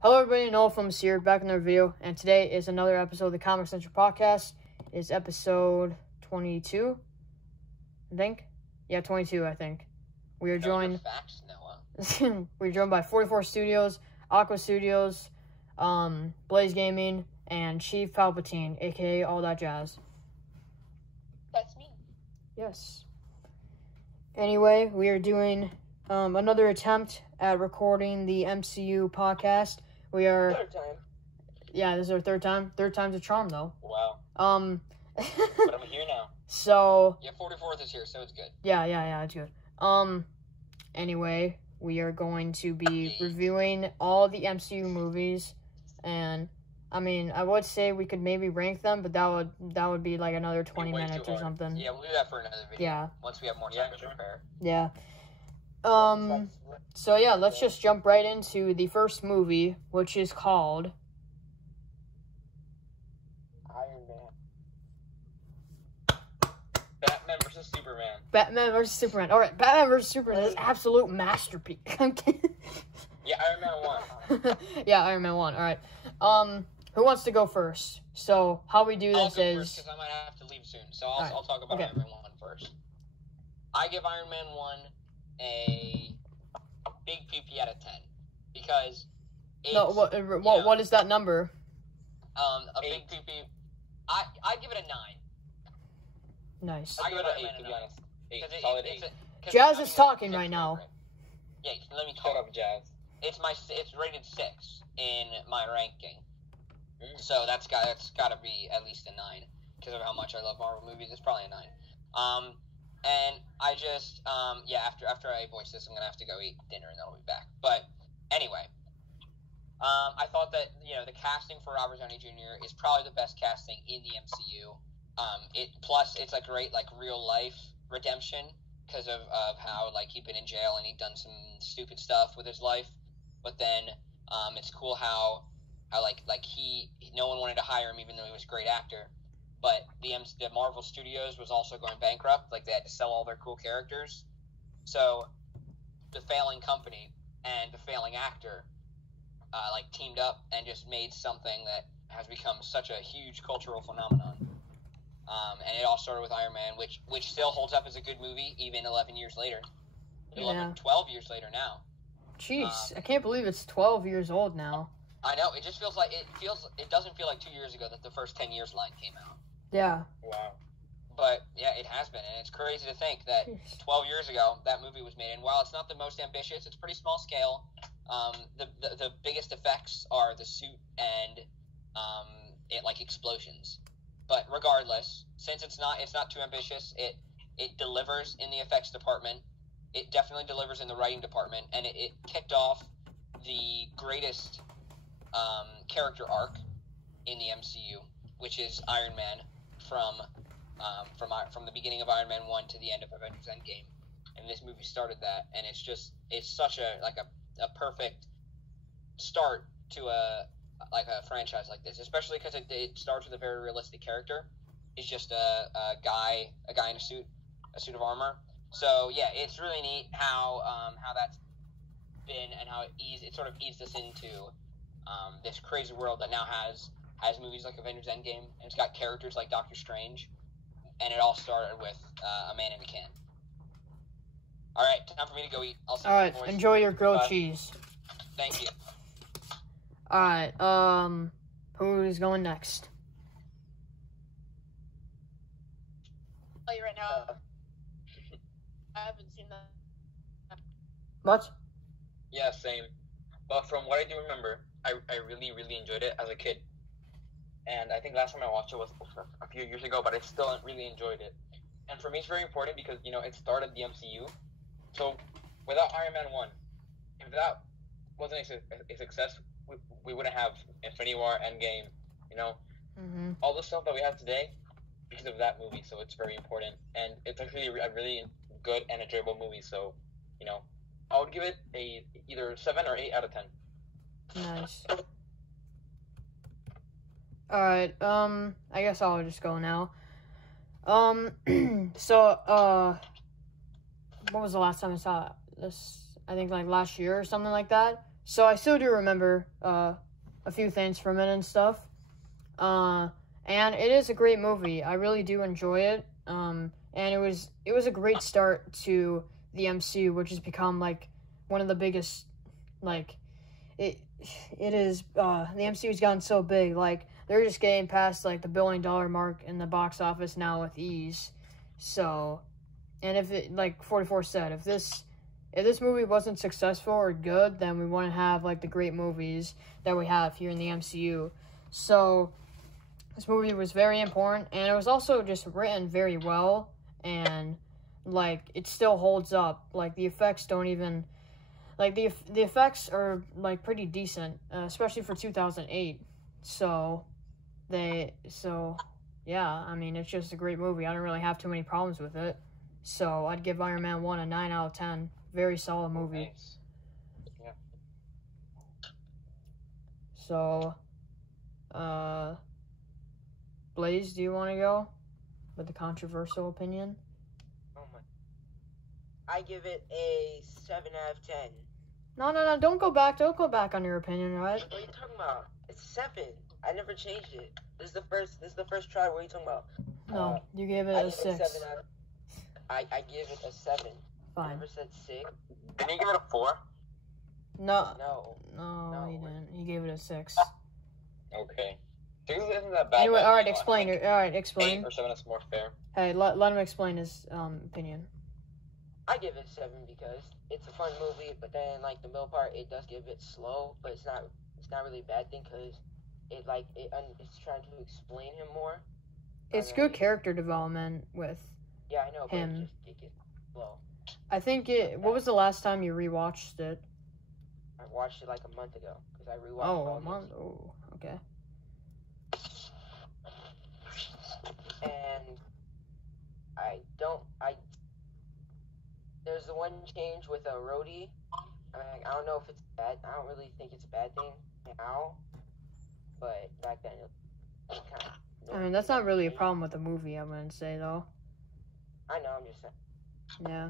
Hello everybody, Noah from here, back in another video, and today is another episode of the Comic Central Podcast. It's episode 22, I think. Yeah, 22, I think. We are joined. Facts, Noah. We're joined by 44 Studios, Aqua Studios, Blaze Gaming, and Chief Palpatine, aka all that jazz. That's me. Yes. Anyway, we are doing another attempt at recording the MCU podcast. We are. Third time. Yeah, this is our third time. Third time's a charm, though. Wow. But I'm here now. So. Yeah, 44th is here, so it's good. Yeah, it's good. Anyway, we are going to be reviewing all the MCU movies, and I mean, I would say we could maybe rank them, but that would be like another 20 minutes or something. Yeah, we'll do that for another video. Yeah. Once we have more time to prepare. Yeah. So yeah, let's just jump right into the first movie, which is called Iron Man. Batman vs. Superman. Batman vs. Superman. All right, Batman vs. Superman is an absolute masterpiece. Yeah, Iron Man 1. Yeah, Iron Man 1. All right. Who wants to go first? So how we do I'll this go is first because I might have to leave soon. So I'll talk about Okay. Iron Man 1 first. I give Iron Man 1 a big PP out of 10 because it's, no. What is that number? a big PP. I give it a 9. Nice. I give it an 8 to be honest. 8, Solid 8. Jazz is talking right now. Yeah, let me Shut talk. up, Jazz. It's rated 6 in my ranking. So that's got to be at least a 9 because of how much I love Marvel movies. It's probably a 9. And I just after I voice this, I'm gonna have to go eat dinner and then I'll be back. But anyway, I thought that the casting for Robert Downey Jr. is probably the best casting in the MCU. It's a great real life redemption because of how he'd been in jail and he'd done some stupid stuff with his life. But then it's cool how no one wanted to hire him even though he was a great actor. But the Marvel Studios was also going bankrupt. They had to sell all their cool characters. So the failing company and the failing actor teamed up and just made something that has become such a huge cultural phenomenon. And it all started with Iron Man, which still holds up as a good movie even 11 years later. 12 years later now. Jeez, I can't believe it's 12 years old now. I know. It just it doesn't feel like 2 years ago that the first 10 years line came out. Yeah. Wow. But yeah, it has been, and it's crazy to think that 12 years ago that movie was made. And while it's not the most ambitious, it's pretty small scale. The biggest effects are the suit and explosions. But regardless, since it's not too ambitious, it delivers in the effects department. It definitely delivers in the writing department, and it kicked off the greatest character arc in the MCU, which is Iron Man from the beginning of Iron Man 1 to the end of Avengers Endgame, and this movie started that, and it's such a perfect start to a franchise like this, especially because it starts with a very realistic character. He's just a guy in a suit of armor. So yeah, it's really neat how that's been and how it sort of eased us into this crazy world that now has movies like Avengers Endgame, and it's got characters like Doctor Strange, and it all started with a man in a can. All right, time for me to go eat. All right, enjoy your grilled cheese. Thank you. All right, who's going next? I'll tell you right now. I haven't seen that. What? Yeah, same. But from what I do remember, I really, really enjoyed it as a kid. And I think last time I watched it was a few years ago, but I still really enjoyed it. And for me, it's very important because, it started the MCU. So, without Iron Man 1, if that wasn't a success, we wouldn't have Infinity War, Endgame, all the stuff that we have today because of that movie. So, it's very important. And it's actually a really good and enjoyable movie. So, I would give it either 7 or 8 out of 10. Nice. Alright, I guess I'll just go now. So, what was the last time I saw this? I think, last year or something like that. So I still do remember a few things from it and stuff. And it is a great movie. I really do enjoy it. And it was a great start to the MCU, which has become like one of the biggest, like it is. The MCU's gotten so big, like they're just getting past like the $1 billion mark in the box office now with ease. So, and if it, like 44 said, if this movie wasn't successful or good, then we wouldn't have like the great movies that we have here in the MCU. So this movie was very important, and it was also just written very well, and like it still holds up. Like the effects don't even, like the effects are like pretty decent, especially for 2008. So yeah, I mean, it's just a great movie. I don't really have too many problems with it. So I'd give Iron Man 1 a 9 out of 10. Very solid movie. Nice. Yeah. So, Blaze, do you want to go with the controversial opinion? Oh my. I give it a 7 out of 10. No, don't go back on your opinion, right? What are you talking about? It's 7. I never changed it. This is the first try. What are you talking about? No, you gave it I a give 6. it 7 out of, I give it a 7. I Fine. never said 6. Didn't you give it a 4? No, No. you didn't. You gave it a 6. Okay. 6 isn't that bad. Anyway, but, all right, you know, explain. I think All right, explain. 8 or 7 is more fair. Hey, let him explain his opinion. I give it 7 because it's a fun movie, but then like the middle part, it does get a bit slow, but it's not really a bad thing because it's trying to explain him more. It's good character development with. Yeah, I know, but him. it gets slow. I think it. What was the last time you rewatched it? I watched it like a month ago because I rewatched. Oh, a month. Oh, okay. And there's the one change with a roadie. I mean, I don't know if it's bad. I don't really think it's a bad thing now, but back then it was kind of. I mean, that's not really a problem with the movie, I wouldn't say, though. I know, I'm just saying. Yeah.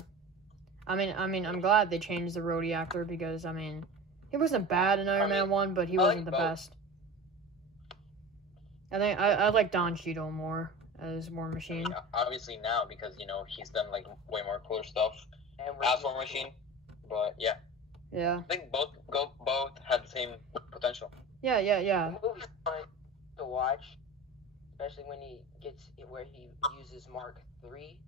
I mean, I'm glad they changed the roadie actor because, I mean, he wasn't bad in Iron Man 1, but he wasn't the best. I think I like Don Cheadle more as War Machine. I mean, obviously now because, you know, he's done, like, way more cooler stuff And as War Machine. But, yeah. Yeah. I think both had the same potential. Yeah. The movie's fun to watch, especially when he gets where he uses Mark III,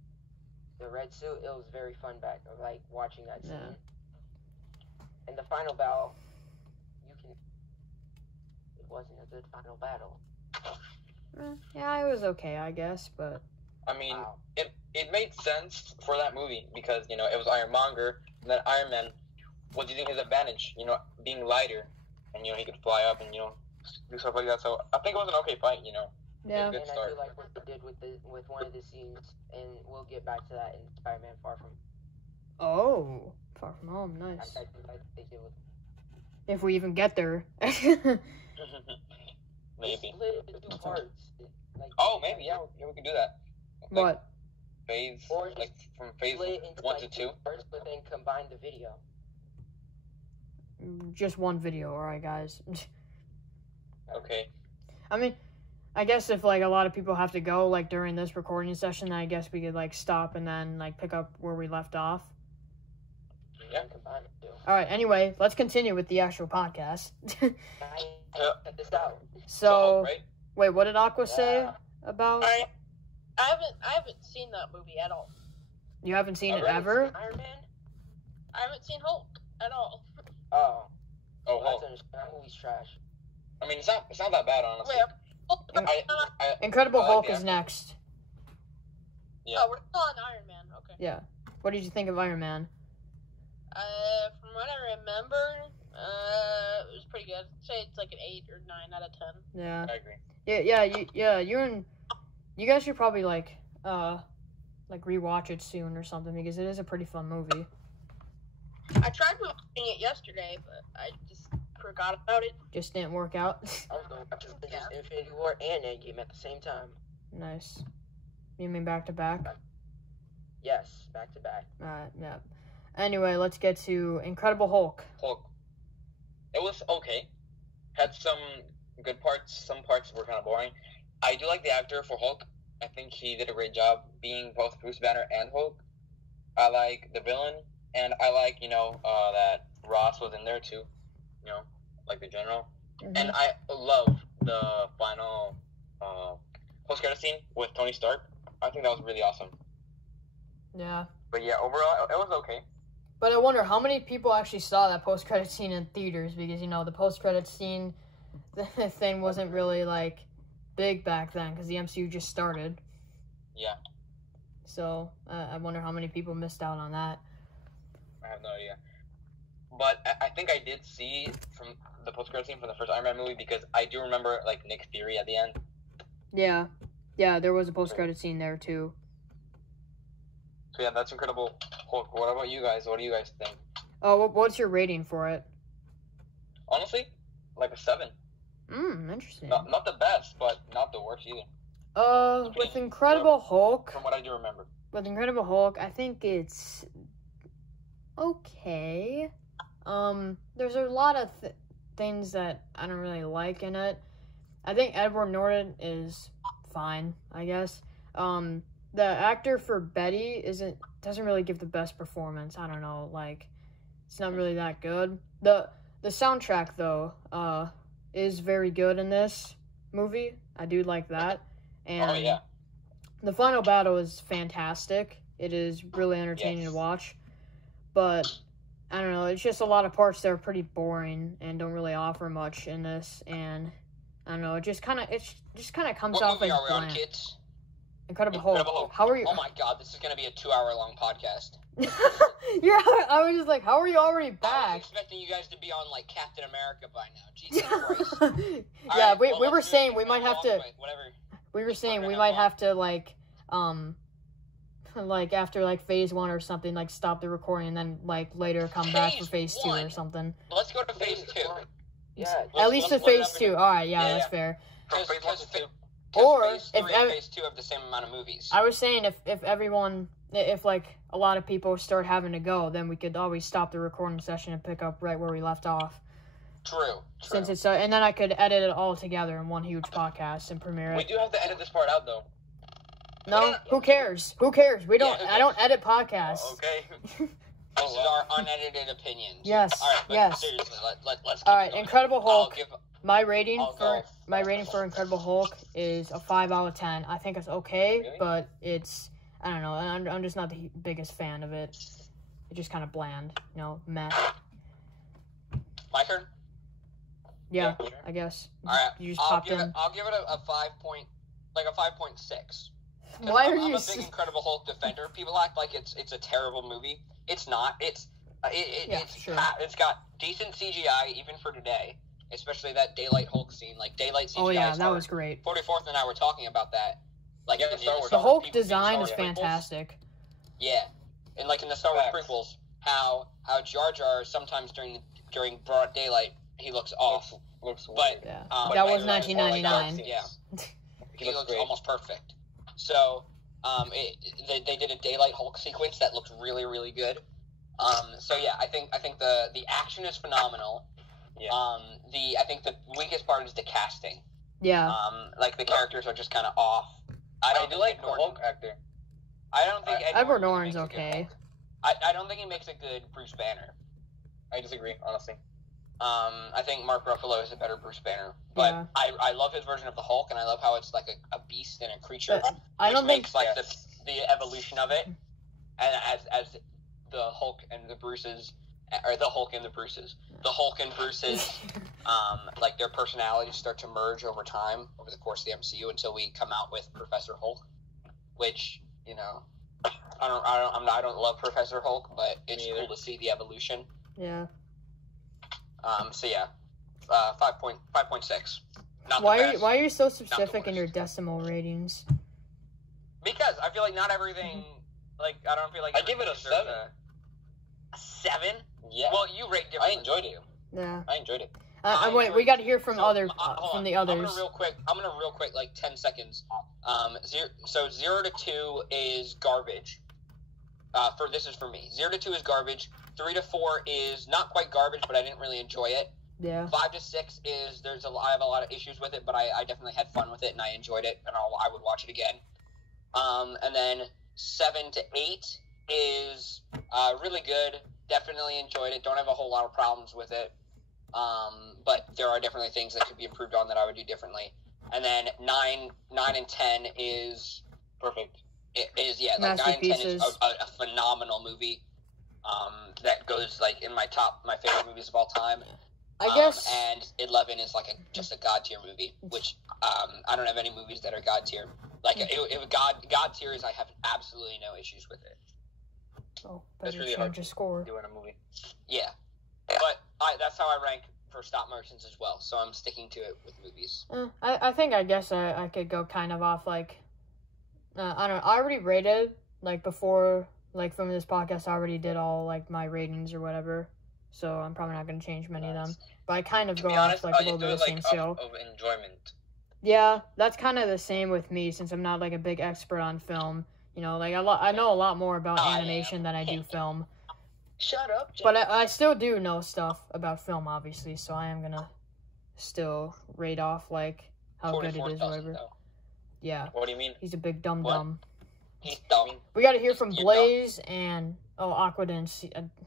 the red suit. It was very fun like watching that scene. Yeah. And the final battle, it wasn't a good final battle. Yeah, it was okay, I guess, but. I mean, Wow. it made sense for that movie because, you know, it was Ironmonger, and then Iron Man was using his advantage, you know, being lighter, and, you know, he could fly up and, you know, do stuff like that. So I think it was an okay fight, you know. Yeah. And Good I start. do like what they did with one of the scenes, and we'll get back to that in Spider-Man Far From. Oh, Far From Home, nice. I do like what they did with. If we even get there. Maybe. Split it into 2 parts. Like, Oh, maybe, yeah, we can do that. Like, What? Phase, Or just like, from phase split it into 1 like to 2 2. parts, but then combine the video. Just one video, alright, guys. Okay. I mean, I guess if, like, a lot of people have to go, like, during this recording session, I guess we could, like, stop and then, like, pick up where we left off. Yeah. And combine the 2. Alright, anyway, let's continue with the actual podcast. I cut this out. So, Right? wait, what did Aqua say Yeah. about? I haven't seen that movie at all. You haven't seen it Alright. ever? Iron Man? I haven't seen Hulk at all. Oh. Oh, That's Hulk. understandable. That movie's trash. I mean, it's not that bad, honestly. Wait, Hulk, Incredible I like Hulk the is actor. next. Yeah. oh, we're still on Iron Man. Okay. Yeah. What did you think of Iron Man? From what I remember, it was pretty good. I'd say it's like an 8 or 9 out of 10. Yeah. I agree. You guys should probably like rewatch it soon or something because it is a pretty fun movie. I tried watching it yesterday, but I just forgot about it. Just didn't work out. I was going to watch Avengers Infinity War and Endgame at the same time. Nice. You mean back to back? Yes, back to back. Yeah. Anyway, let's get to Incredible Hulk. Hulk. It was okay. Had some good parts. Some parts were kind of boring. I do like the actor for Hulk. I think he did a great job being both Bruce Banner and Hulk. I like the villain, and I like, that Ross was in there too. Like the general. Mhm. And I love the final post-credit scene with Tony Stark. I think that was really awesome. Yeah. But yeah, overall, it was okay. But I wonder how many people actually saw that post-credit scene in theaters, because, the post-credit scene thing wasn't really, like, big back then, because the MCU just started. Yeah. So, I wonder how many people missed out on that. I have no idea. But I think I did see from the post-credit scene from the first Iron Man movie, because I do remember, like, Nick Fury at the end. Yeah. Yeah, there was a post-credit scene there, too. So yeah, that's Incredible Hulk. What about you guys? What do you guys think? Oh, what's your rating for it? Honestly, like a 7. Interesting. Not the best, but not the worst either. With Incredible Hulk... From what I do remember. With Incredible Hulk, I think it's... okay. There's a lot of things that I don't really like in it. I think Edward Norton is fine, I guess. The actor for Betty doesn't really give the best performance. I don't know, like, it's not really that good. The soundtrack, though, is very good in this movie. I do like that. And Oh, yeah. the final battle is fantastic. It is really entertaining to watch. But, I don't know, it's just a lot of parts that are pretty boring and don't really offer much in this. And, I don't know, it just kind of comes What off movie as are we on, bland. kids? Incredible Hulk. Incredible Hulk. How are you? Oh my god, this is gonna be a 2-hour-long podcast. I was just like, how are you already I was back? expecting you guys to be on, like, Captain America by now. Jesus Christ. Yeah, Alright, we well, were let's do saying it we might have long, to. but whatever. We were saying we Have might fun. have to like after like phase 1 or something, like stop the recording and then like later come back for phase 2 or 1? something. Let's go to phase 2. Yeah. At least to let's put it phase up 2. in- All right, yeah, Yeah, that's yeah. fair. From phase 1 to 2. Or phase 3 if and phase 2 have the same amount of movies. I was saying if like a lot of people start having to go, then we could always stop the recording session and pick up right where we left off. True. Since it's and then I could edit it all together in one huge podcast and premiere We it. do have to edit this part out, though. No, who cares? Who cares? We don't. Yeah, I don't edit podcasts. Okay. This is our unedited opinions. Yes, All right, but yes. seriously, let's keep All right, going. Incredible Hulk. I'll give, My rating I'll for go. Incredible Hulk is a 5 out of 10. I think it's okay, Really? but I don't know. I'm just not the biggest fan of it. It's just kind of bland, meh. my turn. Yeah, sure. I guess. All right, You just I'll popped give in. it a 5.6. Why are I'm you? a big Incredible Hulk defender. People act like it's a terrible movie. It's not. It's sure. It's got decent CGI even for today, especially that daylight Hulk scene. Like daylight CGI. Oh yeah, is that hard. was great. 44th and I were talking about that. Like Yeah, in Star Wars. The Star Hulk Wars design is Star Wars prequels. fantastic. Yeah, and like in the Star Wars Facts. prequels, how Jar Jar sometimes during broad daylight he looks off. Looks But weird. Yeah, But that like, was like, 1999. Yeah. He He looks looks great. almost perfect. So, they did a daylight Hulk sequence that looked really, really good. So yeah, I think the action is phenomenal. Yeah. I think the weakest part is the casting. Yeah, Like the characters are just kind of off. I don't do think like Ed the Norton- Hulk actor. I don't think Edward Norton Norton's makes a good okay. Hulk. I don't think he makes a good Bruce Banner. I disagree, honestly. I think Mark Ruffalo is a better Bruce Banner, but Yeah. I love his version of the Hulk, and I love how it's like a beast and a creature. But I which don't think. makes like Yes. the evolution of it, and as the Hulk and the Bruces, or the Hulk and the Bruces, like their personalities start to merge over time over the course of the MCU until we come out with Professor Hulk, which I don't love Professor Hulk, but it's Me either. cool to see the evolution. Yeah. So yeah, 5.6. Not Why the are you best. Why are you so specific in worst. your decimal ratings? Because I feel like not everything. Like I don't feel like I give it a everything deserves 7. A 7? Yeah. Well, you rate I differently. enjoyed it. Yeah. I enjoyed it. Wait, we got to hear from So, other hold from on. the I'm others. gonna real quick, like 10 seconds. 0 to 2 is garbage. This is for me. 0 to 2 is garbage. 3 to 4 is not quite garbage, but I didn't really enjoy it. Yeah. 5 to 6 is I have a lot of issues with it, but I definitely had fun with it and I enjoyed it, and I would watch it again. And then 7 to 8 is really good. Definitely enjoyed it. Don't have a whole lot of problems with it. But there are definitely things that could be improved on that I would do differently. And then 9 and 10 is Perfect. It is, yeah. Like 9 and 10 is a phenomenal movie. That goes like in my favorite movies of all time. I guess. And 11 is like just a god tier movie, which I don't have any movies that are god tier. Like if god tier is, I have absolutely no issues with it. Oh, That's better really hard change your score. doing a movie. Yeah, but that's how I rank for stop motions as well. So I'm sticking to it with movies. I guess I could go kind of off like I don't know. I already rated like before like filming this podcast. I already did all like my ratings or whatever. So I'm probably not going to change many of them. But I kind of go off like a little bit of the same scale. Of enjoyment. Yeah, that's kind of the same with me since I'm not like a big expert on film. You know, like I know a lot more about animation than I do film. Shut up, Jim. But I still do know stuff about film, obviously. So I am gonna still rate off like how good it is, or whatever. Yeah. What do you mean? He's a big dum dum. He's dumb. We got to hear from Blaze and Aqua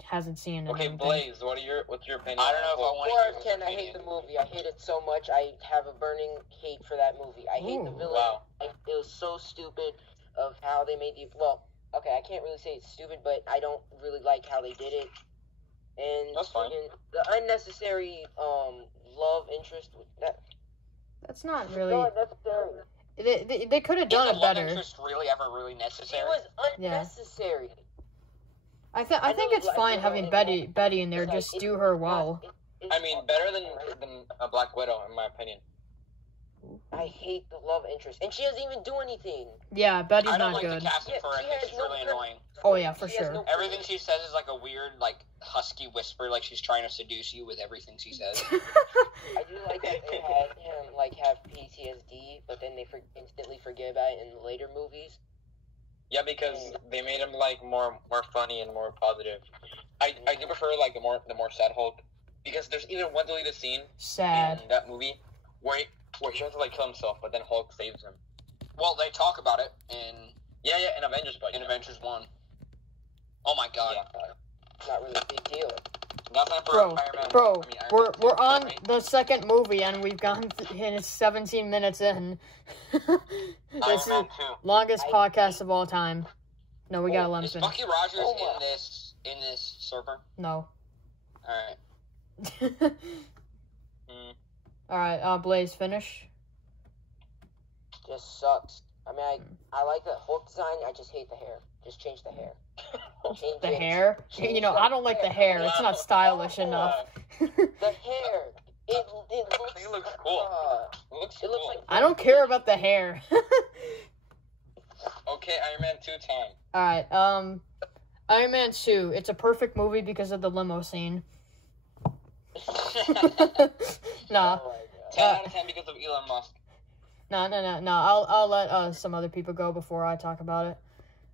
hasn't seen it. Okay, Blaze, what's your opinion? I don't know if I want to hear his I hate opinion. the movie. I hate it so much. I have a burning hate for that movie. I hate the villain. Wow. It was so stupid of how they made the... Well, okay, I can't really say it's stupid, but I don't really like how they did it. And That's fine. The unnecessary love interest... That's not really... So unnecessary. They could have done Is it the love better. interest really ever really It necessary? was unnecessary. I think it's fine having Betty in there. Just do her well. I mean, better than a Black Widow, in my opinion. I hate the love interest, and she doesn't even do anything. Yeah, Betty's I don't not like good. the casting for her. I She think has she's no really credit. annoying. Oh yeah, for She has sure. no- Everything she says is like a weird, like husky whisper, like she's trying to seduce you with everything she says. I do like that they had him like have PTSD, but then they instantly forget about it in the later movies. Yeah, because they made him like more funny and more positive. I do prefer like the more sad Hulk, because there's even one deleted scene Sad. in that movie where he tries to like kill himself, but then Hulk saves him. Well, they talk about it in In Avengers, but Avengers 1. Oh my god. It's not really a big deal. Nothing for Bro, Iron Man. bro, I mean, Iron Man we're 2, on right? the second movie and we've gone and it's 17 minutes in. This Iron is Man 2. longest podcast of all time. No, we gotta let him Is finish. Bucky Rogers Oh, in this server? No. Alright. All right, Blaze, finish. Just sucks. I mean, I like the Hulk design. I just hate the hair. Just change the hair. Change The it. hair? You know, I don't like the hair. It's not stylish enough. The hair. It looks. It looks cool. It looks It looks cool. like. I don't care about the hair. Okay, Iron Man 2 time. All right, Iron Man 2. It's a perfect movie because of the limo scene. Nah. Oh my God. 10 out of 10 because of Elon Musk. No. I'll let some other people go before I talk about it.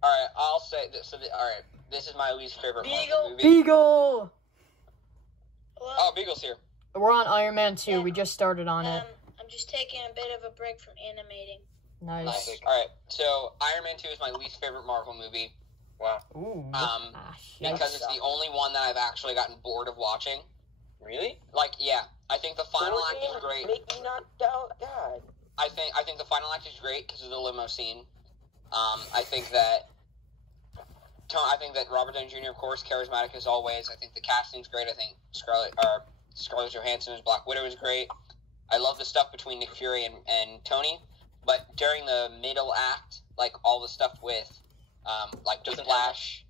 Alright, I'll say this. Alright, this is my least favorite Marvel Beagle. movie. Beagle! Well, Oh, Beagle's here. We're on Iron Man 2. Yeah. We just started on it. I'm just taking a bit of a break from animating. Nice. Nice. Alright, so Iron Man 2 is my least favorite Marvel movie. Wow. Ooh. Because Yikes. it's the only one that I've actually gotten bored of watching. Really? Like, yeah, I think the final act is Jordan, great. Make me not doubt God. I think the final act is great because of the limo scene. I think that Robert Downey Jr. of course charismatic as always. I think the casting's great. I think Scarlett Johansson as Black Widow is great. I love the stuff between Nick Fury and Tony. But during the middle act, like all the stuff with like the Flash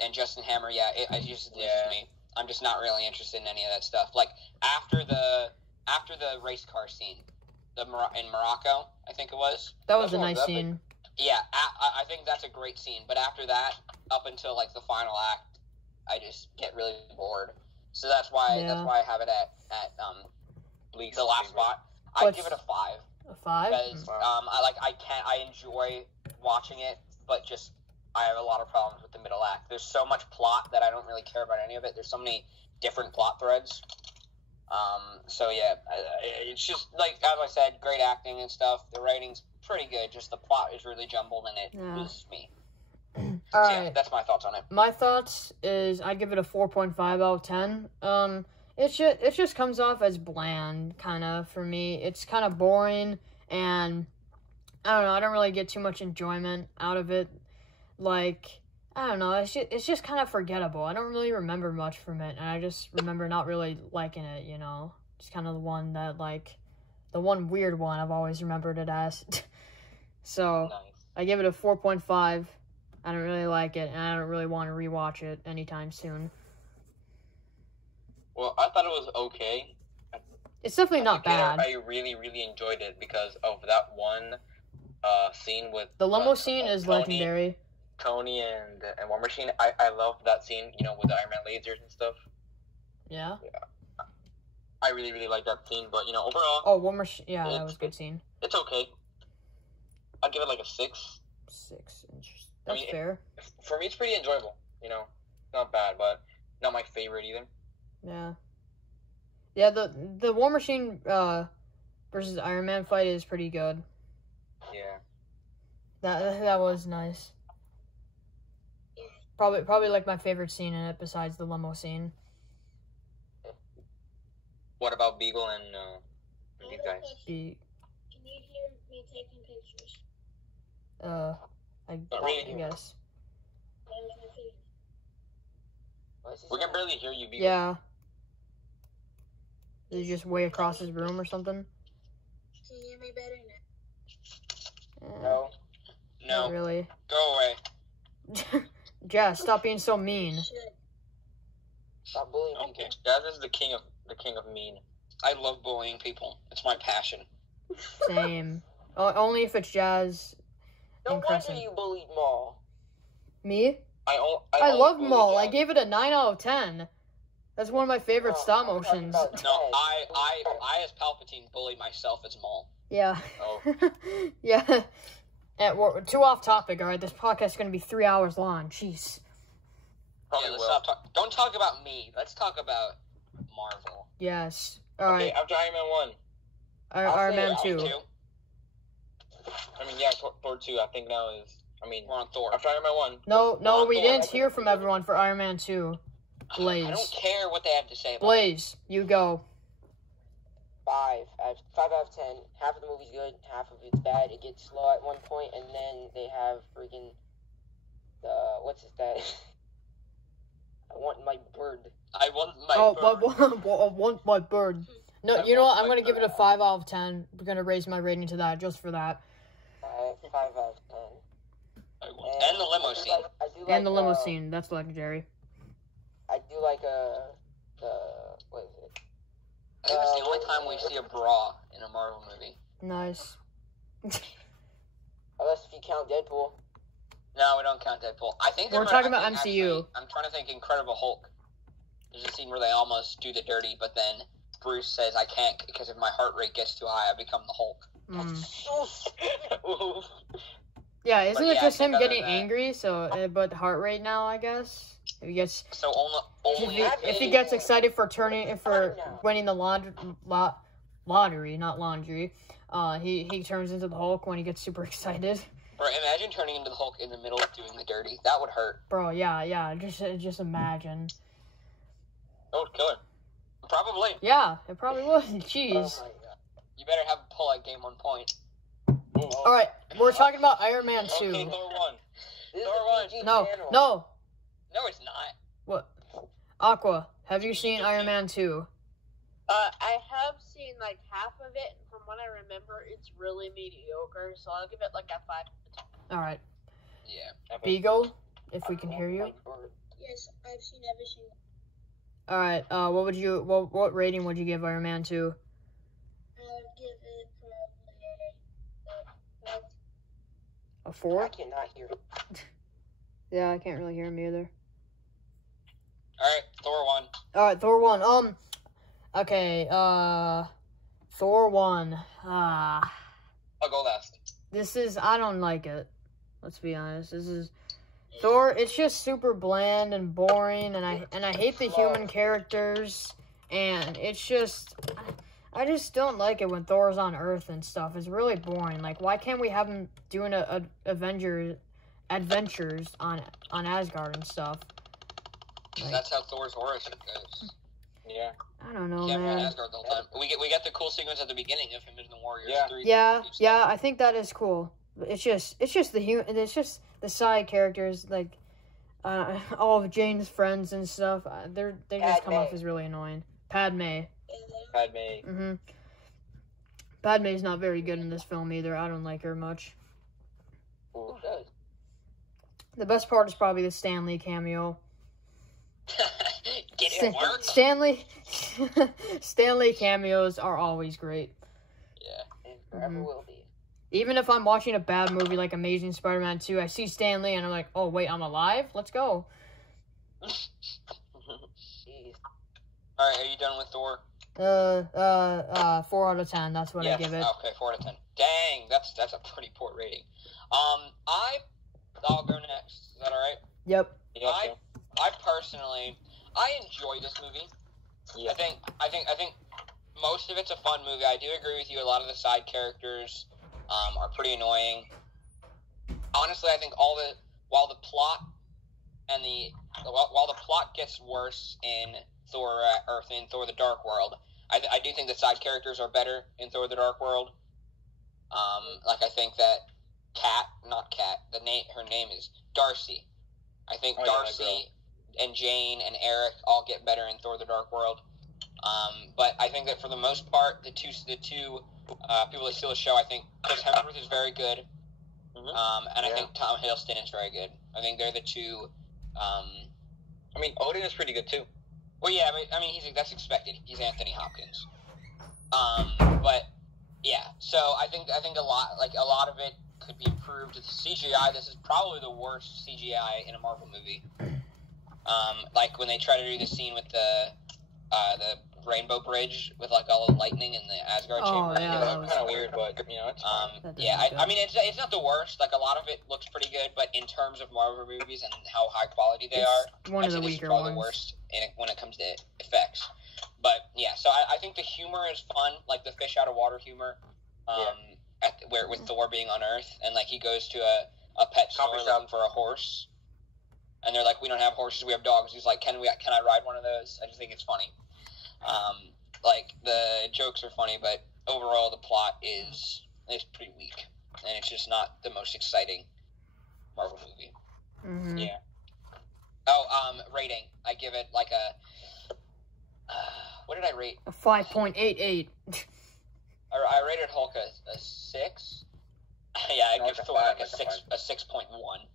and Justin Hammer, it just loses me. I'm just not really interested in any of that stuff. Like after the race car scene, in Morocco, I think it was. That was a That's nice epic. scene. Yeah, I think that's a great scene. But after that, up until like the final act, I just get really bored. So that's why I have it at the last spot. I'd What's- give it a 5 A 5? because I enjoy watching it, but just I have a lot of problems with the middle act. There's so much plot that I don't really care about any of it. There's so many different plot threads. So yeah, it's just like as I said, great acting and stuff. The writing's pretty good. Just the plot is really jumbled, and it loses me. All So, right. yeah, that's my thoughts on it. My thoughts is I'd give it a 4.5 out of 10. It just comes off as bland, kind of, for me. It's kind of boring, and I don't know. I don't really get too much enjoyment out of it. Like, I don't know. It's just kind of forgettable. I don't really remember much from it, and I just remember not really liking it. You know, it's kind of the one that the one weird one I've always remembered it as. So Nice. I give it a 4.5. I don't really like it, and I don't really want to rewatch it anytime soon. Well, I thought it was okay. It's definitely not bad. I really, really enjoyed it because of that one scene with The limo scene is Tony, legendary. Tony and War Machine. I love that scene. You know, with the Iron Man lasers and stuff. Yeah. I really, really like that scene. But you know, overall, Oh, one more. Yeah, that was a good scene. it's okay. I'd give it like a 6. 6. Interesting. That's mean, fair. For me, it's pretty enjoyable. You know, not bad, but not my favorite either. Yeah. Yeah, the War Machine versus Iron Man fight is pretty good. Yeah. That was nice. Probably like my favorite scene in it besides the limo scene. What about Beagle and these guys? The Can you hear me taking pictures? Not really. I guess. That was my favorite. Why is he We can so- barely hear you, Beagle. Yeah. Is he just way across his room or something? Can you hear me better now? No. Not No, really. go away. Jazz, stop being so mean. Should. Stop bullying Okay, people. Jazz is the king of mean. I love bullying people. It's my passion. Same. Only if it's Jazz No and wonder Crescent. you bullied Maul. Me? I only love bully Maul. I Jazz. gave it a 9 out of 10. That's one of my favorite No, stop I'm talking motions. about- No, I as Palpatine bully myself as Maul. Yeah. Oh. Yeah. And we're too off topic, alright? This podcast is going to be 3 hours long. Jeez. Probably Yeah, let's will. stop talk. Don't talk about me. Let's talk about Marvel. Yes. Okay, Alright. after Iron Man 1. Iron say Man I'll 2. Two. I mean, yeah, Thor 2, I think now is... I mean, We're on Thor. after Iron Man 1. No, we Thor. didn't hear from everyone for Iron Man 2. I Blaze. don't care what they have to say about it. Blaze, you go. 5 out of 10. Half of the movie's good, half of it's bad. It gets slow at one point, and then they have freaking what's that? I want my bird. I want my bird. I want my bird. No, I you know want what? I'm my going to give it a bird. 5 out of 10. We're going to raise my rating to that, just for that. 5 out of 10. And the limo scene. I do like, And the limo scene, that's legendary. I do like what is it? I think it's the only time we see a bra in a Marvel movie. Nice. Unless if you count Deadpool. No, we don't count Deadpool. I think We're they're talking gonna- about I think MCU. actually, I'm trying to think Incredible Hulk. There's a scene where they almost do the dirty, but then Bruce says, I can't because if my heart rate gets too high, I become the Hulk. Mm. Yeah, isn't But it yeah, just I him think other getting than that- angry? So, but heart rate now, I guess. If he gets, So only if he gets excited for winning the lottery, not laundry, he turns into the Hulk when he gets super excited. Bro, imagine turning into the Hulk in the middle of doing the dirty. That would hurt. Bro, yeah, just imagine. That would kill her. Probably. Yeah, it probably would. Oh Jeez. my god. You better have a pull-out game on point. All right, we're talking about Iron Man 2. Okay, Thor 1. This is Thor a one. PG No, channel. no. No, it's not. What? Aqua, have you seen Iron Man 2? I have seen like half of it, and from what I remember, it's really mediocre. So I'll give it like a 5. All right, Yeah. Beagle, if we can hear you. Yes, I've seen every single. All right, what rating would you give Iron Man 2? I would give it probably A I 4? cannot hear it. Yeah, I can't really hear him either. Alright, Thor 1. All right, Thor 1. Okay, Thor 1. I'll go last. I don't like it. Let's be honest. Thor. It's just super bland and boring, and I hate the human characters. and it's just, I just don't like it when Thor's on Earth and stuff. It's really boring. Like, why can't we have him doing a adventures on Asgard and stuff? Like, That's how Thor's origin goes. Yeah. I don't know, Yeah, on man. Asgard the whole time. We get the cool sequence at the beginning of him in the Warriors 3. Yeah, I think that is cool. It's just the side characters, like all of Jane's friends and stuff. They just come off as really annoying. Padme. Padme. Padme's not very good in this film either. I don't like her much. Who does? The best part is probably the Stan Lee cameo. Get it work. Stan Lee cameos are always great. Yeah. And forever will be. Even if I'm watching a bad movie like Amazing Spider-Man 2, I see Stan Lee and I'm like, oh wait, I'm alive? Let's go. Jeez. Alright, are you done with Thor? 4 out of 10. That's what I give it. Okay, 4 out of 10. Dang, that's a pretty poor rating. I'll go next. Is that alright? Yep. I personally, I enjoy this movie. Yeah. I think most of it's a fun movie. I do agree with you. A lot of the side characters are pretty annoying. Honestly, I think while the plot gets worse in Thor the Dark World, I do think the side characters are better in Thor the Dark World. Like I think that her name is Darcy. I think Darcy and Jane and Eric all get better in Thor the Dark World. But I think that for the most part, the two people that steal the show, I think Chris Hemsworth is very good. And I think Tom Hiddleston is very good. I think they're the two. I mean, Odin is pretty good too. Well, yeah, I mean, that's expected. He's Anthony Hopkins. But yeah, so I think a lot of it could be improved. It's CGI. This is probably the worst CGI in a Marvel movie. Like when they try to do the scene with the Rainbow Bridge with like all the lightning in the Asgard chamber. Yeah, That was kind of weird, but it's fine. Yeah, I mean it's not the worst. Like a lot of it looks pretty good, but in terms of Marvel movies and how high quality they are, one of the this weaker is probably ones. the worst when it comes to effects. But yeah, so I think the humor is fun, like the fish out of water humor. With Thor being on Earth, and like he goes to a pet store looking for a horse, and they're like, "We don't have horses, we have dogs." He's like, "Can I ride one of those?" I just think it's funny. Like the jokes are funny, but overall the plot is pretty weak, and it's just not the most exciting Marvel movie. Mm-hmm. Yeah. Oh, rating. I give it like a. What did I rate? A 5.88. I rated Hulk a 6. Yeah, I give Thor like a 6.1.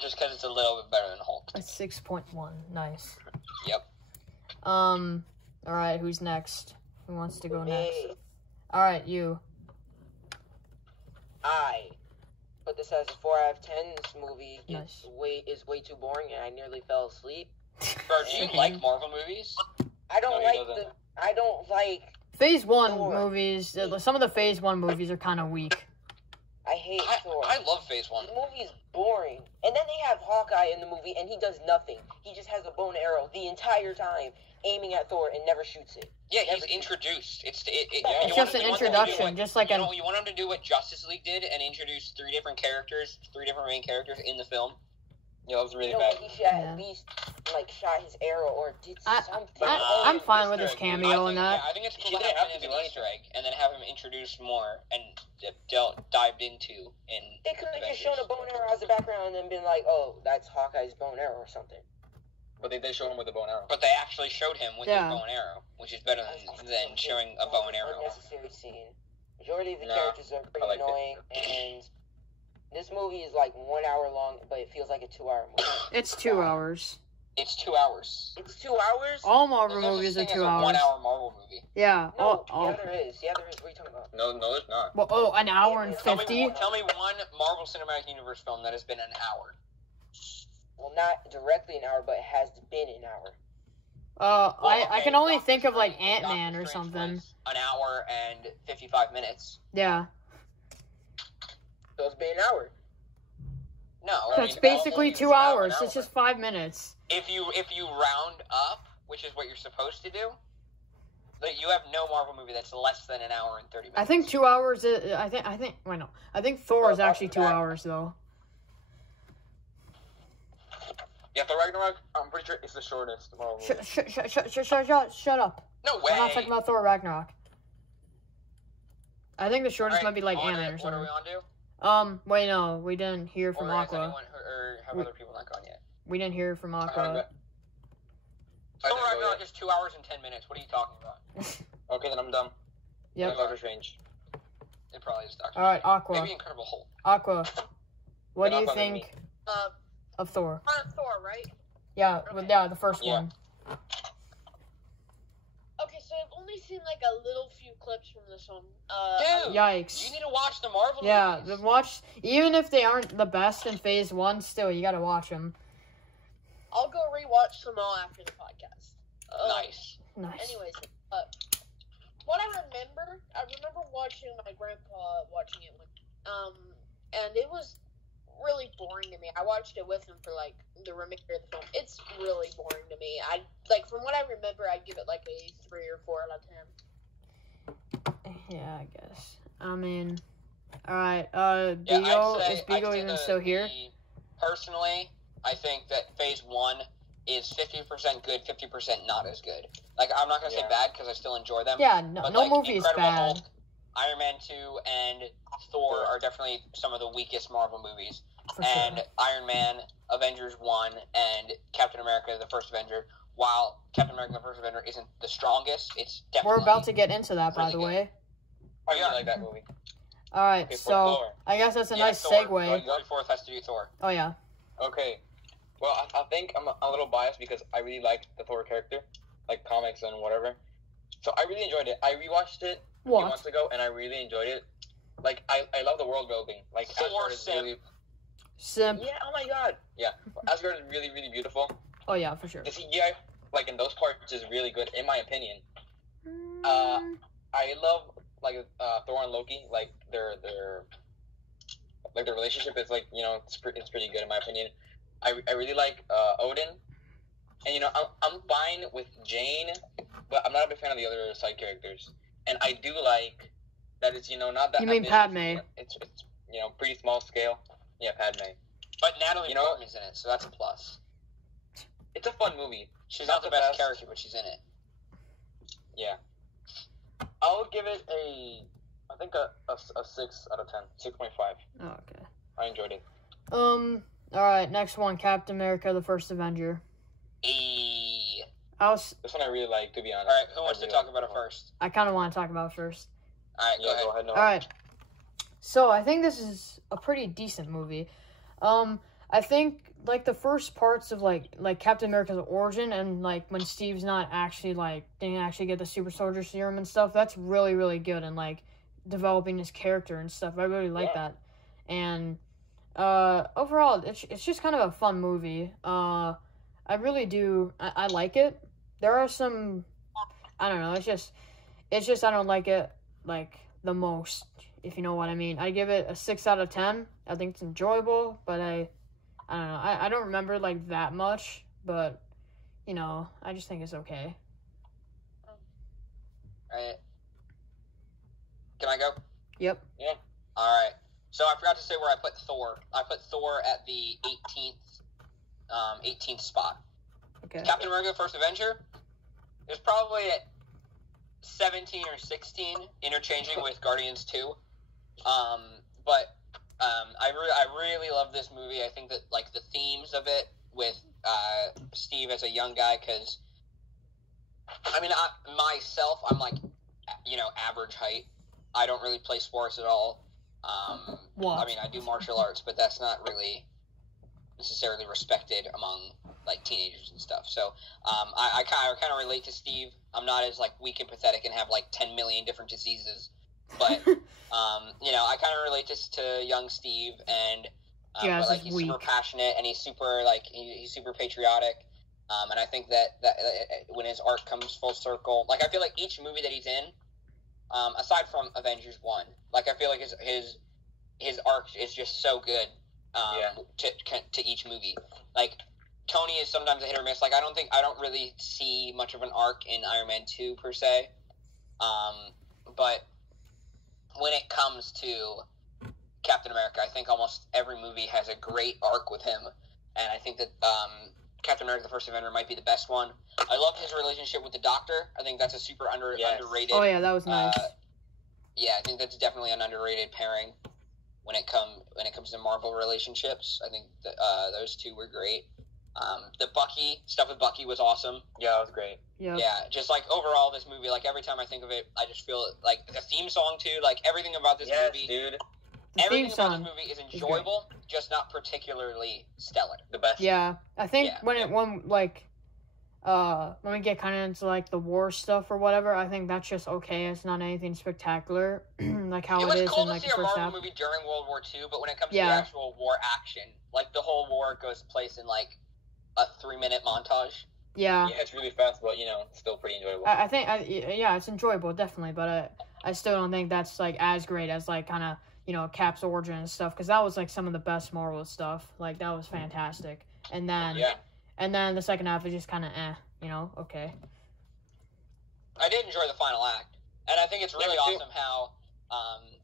Just because it's a little bit better than Hulk. A 6.1. Nice. Yep. Alright, who's next? Who wants to go next? Me. Alright, you. I put this as a 4 out of 10. This movie Nice. is way too boring, and I nearly fell asleep. Bro, do you like Marvel movies? I don't like Phase 1 Thor. movies, some of the Phase 1 movies are kind of weak. I hate Thor. I love Phase 1. The movie is boring. And then they have Hawkeye in the movie, and he does nothing. He just has a bow and arrow the entire time, aiming at Thor, and never shoots it. Yeah, he's introduced. It's just an introduction, just like you want him to do what Justice League did and introduce 3 different main characters in the film. Yeah, that was really bad. He should at least shot his arrow or did something. I'm fine with his cameo in that. Yeah, I think it's cool to have him as an Easter egg and then have him introduced more and dived into in. They could have just shown a bow and arrow as a background and then been like, "Oh, that's Hawkeye's bow and arrow" or something. But they showed him with a bow and arrow. But they actually showed him with his bow and arrow, which is better than showing a bow and arrow. Unnecessary scene. Majority of the characters are pretty annoying, and this movie is like 1 hour long, but it feels like a 2-hour movie. It's 2 hours. It's 2 hours. It's 2 hours? All Marvel movies are 2 hours. 1 hour Marvel movie. Yeah. No, there is. Yeah, there is. What are you talking about? No, there's not. Well, an hour and 50? Tell me one Marvel Cinematic Universe film that has been an hour. Well, not directly an hour, but it has been an hour. I can only think of like Ant-Man or something. An hour and 55 minutes. Yeah. So it's been an hour. No, That's basically 2 hours. It's just 5 minutes. If you round up which is what you're supposed to do, like, you have no Marvel movie that's less than an hour and 30 minutes. I think 2 hours. I think Thor is actually 2 hours though. Yeah, Thor Ragnarok, I'm pretty sure it's the shortest Marvel movie. Shut up. No way. We're not talking about Thor Ragnarok. I think the shortest Alright, might be like on Ant-Man it. or something. What are we on to? Wait, no, we didn't hear from Or has Aqua. anyone, or have other people not gone yet? We didn't hear from I Aqua. didn't Thor go Ragnarok yet. is 2 hours and 10 minutes. What are you talking about? Okay, then I'm done. Yep. Doctor Strange. It probably is Doctor All right, Strange. Aqua. Maybe Incredible Hulk. Aqua. What do Then you Aqua, then think Uh, of Thor? on Thor, right? Yeah, Okay. yeah, the first Yeah. one. Okay, so I've only seen like a little few clips from this one. Dude, Yikes. you need to watch the Marvel Yeah, movies. watch. Even if they aren't the best in Phase 1, still you gotta watch them. I'll go rewatch them all after the podcast. Nice. Nice. Anyways, what I remember watching my grandpa watching it, and it was really boring to me. I watched it with him for like the remainder of the film. It's really boring to me. I like from what I remember, I'd give it like a 3 or 4 out of 10. Yeah, I guess. I mean, alright, Yeah, Bigo, I'd is say Bigo even still here? Personally, I think that Phase 1 is 50% good, 50% not as good. Like, I'm not going to say Yeah. bad because I still enjoy them. Yeah, no, But, no like, movie is Incredible bad. Hulk, Iron Man 2, and Thor are definitely some of the weakest Marvel movies. For And sure. Iron Man, Avengers 1, and Captain America, the First Avenger, while Captain America, the First Avenger isn't the strongest, it's definitely... We're about to get into that, by really the good. way. I really like that movie. Alright, Okay, for so Thor. I guess that's a Yeah, nice Thor. segue. Going forth has to do Thor. Oh, yeah. Okay. Well, I think I'm a little biased because I really like the Thor character, like comics and whatever. So I really enjoyed it. I rewatched it a few What? months ago, and I really enjoyed it. Like, I love the world building. Like, Thor Asgard is simp. really... Simp. Yeah, oh my god. Yeah, Asgard is really, really beautiful. Oh, yeah, for sure. The CGI, like, in those parts is really good, in my opinion. I love, like, Thor and Loki, like, their relationship is, like, you know, it's pretty good, in my opinion. I really like Odin, and, you know, I'm fine with Jane, but I'm not a big fan of the other side characters. And I do like that it's, you know, not that You mean ambitious. Padme. It's you know, pretty small scale. Yeah, Padme. But Natalie You know- Portman's in it, so that's a plus. It's a fun movie. She's not the best character, but she's in it. Yeah. I'll give it I think a 6 out of 10. 6.5. Oh, okay. I enjoyed it. Alright, next one, Captain America, the First Avenger. Eee. This one I really like, to be honest. Alright, who wants I to really talk like about it this one. first? I kind of want to talk about it first. Alright, Yeah, go ahead. No. Alright. So, I think this is a pretty decent movie. I think, like, the first parts of, like Captain America's origin and, like, when Steve's not actually, like, didn't actually get the super soldier serum and stuff, that's really, really good and, like, developing his character and stuff. I really like that. And, overall, it's just kind of a fun movie. I really do, I like it. There are some, I don't know, it's just I don't like it, like, the most, if you know what I mean. I give it a 6 out of 10. I think it's enjoyable, but I don't know. I don't remember, like, that much, but, you know, I just think it's okay. Alright. Can I go? Yep. Yeah. Alright. So I forgot to say where I put Thor. I put Thor at the 18th spot. Okay. Captain America: First Avenger is probably at 17 or 16, interchanging with Guardians 2. But I really love this movie. I think that, like, the themes of it with Steve as a young guy, because I mean, I'm like, you know, average height. I don't really play sports at all. What? I mean, I do martial arts, but that's not really necessarily respected among, like, teenagers and stuff. So I kind of relate to Steve. I'm not as, like, weak and pathetic and have, like, 10 million different diseases. But, you know, I kind of relate to young Steve, and Yeah, but, like, he's he's weak. super passionate, and he's super, like, he's super patriotic. And I think that when his arc comes full circle, like, I feel like each movie that he's in, aside from Avengers 1, like, I feel like his arc is just so good to each movie. Like, Tony is sometimes a hit or miss. Like, I don't really see much of an arc in Iron Man 2 per se. But when it comes to Captain America, I think almost every movie has a great arc with him, and I think that Captain America: The First Avenger might be the best one. I love his relationship with the Doctor. I think that's a super underrated. Oh yeah, that was nice. Yeah, I think that's definitely an underrated pairing when it comes to Marvel relationships. I think that, those two were great. The Bucky stuff with Bucky was awesome. Yeah, it was great. Yep. Yeah, just like overall this movie, like every time I think of it, I just feel like the theme song too, like everything about this movie. Dude. Everything about this movie is enjoyable, just not particularly stellar. The best. Yeah, I think when we get kind of into like the war stuff or whatever, I think that's just okay. It's not anything spectacular, like how it is cool in like to the see a first Marvel half. movie during World War II, but when it comes to the actual war action, like the whole war goes place in like a 3-minute montage. Yeah. Yeah, it's really fast, but still pretty enjoyable. I think it's enjoyable definitely, but I still don't think that's like as great as like kind of Cap's origin and stuff, because that was like some of the best Marvel stuff. Like that was fantastic, and then the second half is just kind of okay. I did enjoy the final act, and I think it's really awesome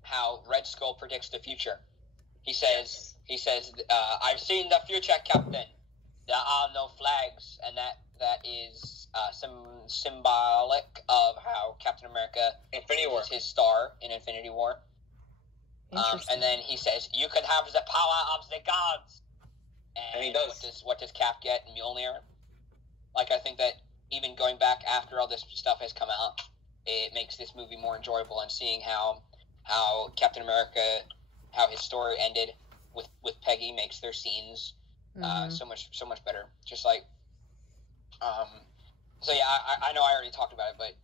how Red Skull predicts the future. He says, "I've seen the future, Captain. There are no flags," and that is symbolic of how Captain America uses his star in Infinity War. And then he says, "You could have the power of the gods." And he does. What does Cap get in Mjolnir? Like, I think that even going back after all this stuff has come out, it makes this movie more enjoyable, and seeing how Captain America, how his story ended with Peggy makes their scenes so much better. Just like, so yeah, I know I already talked about it, but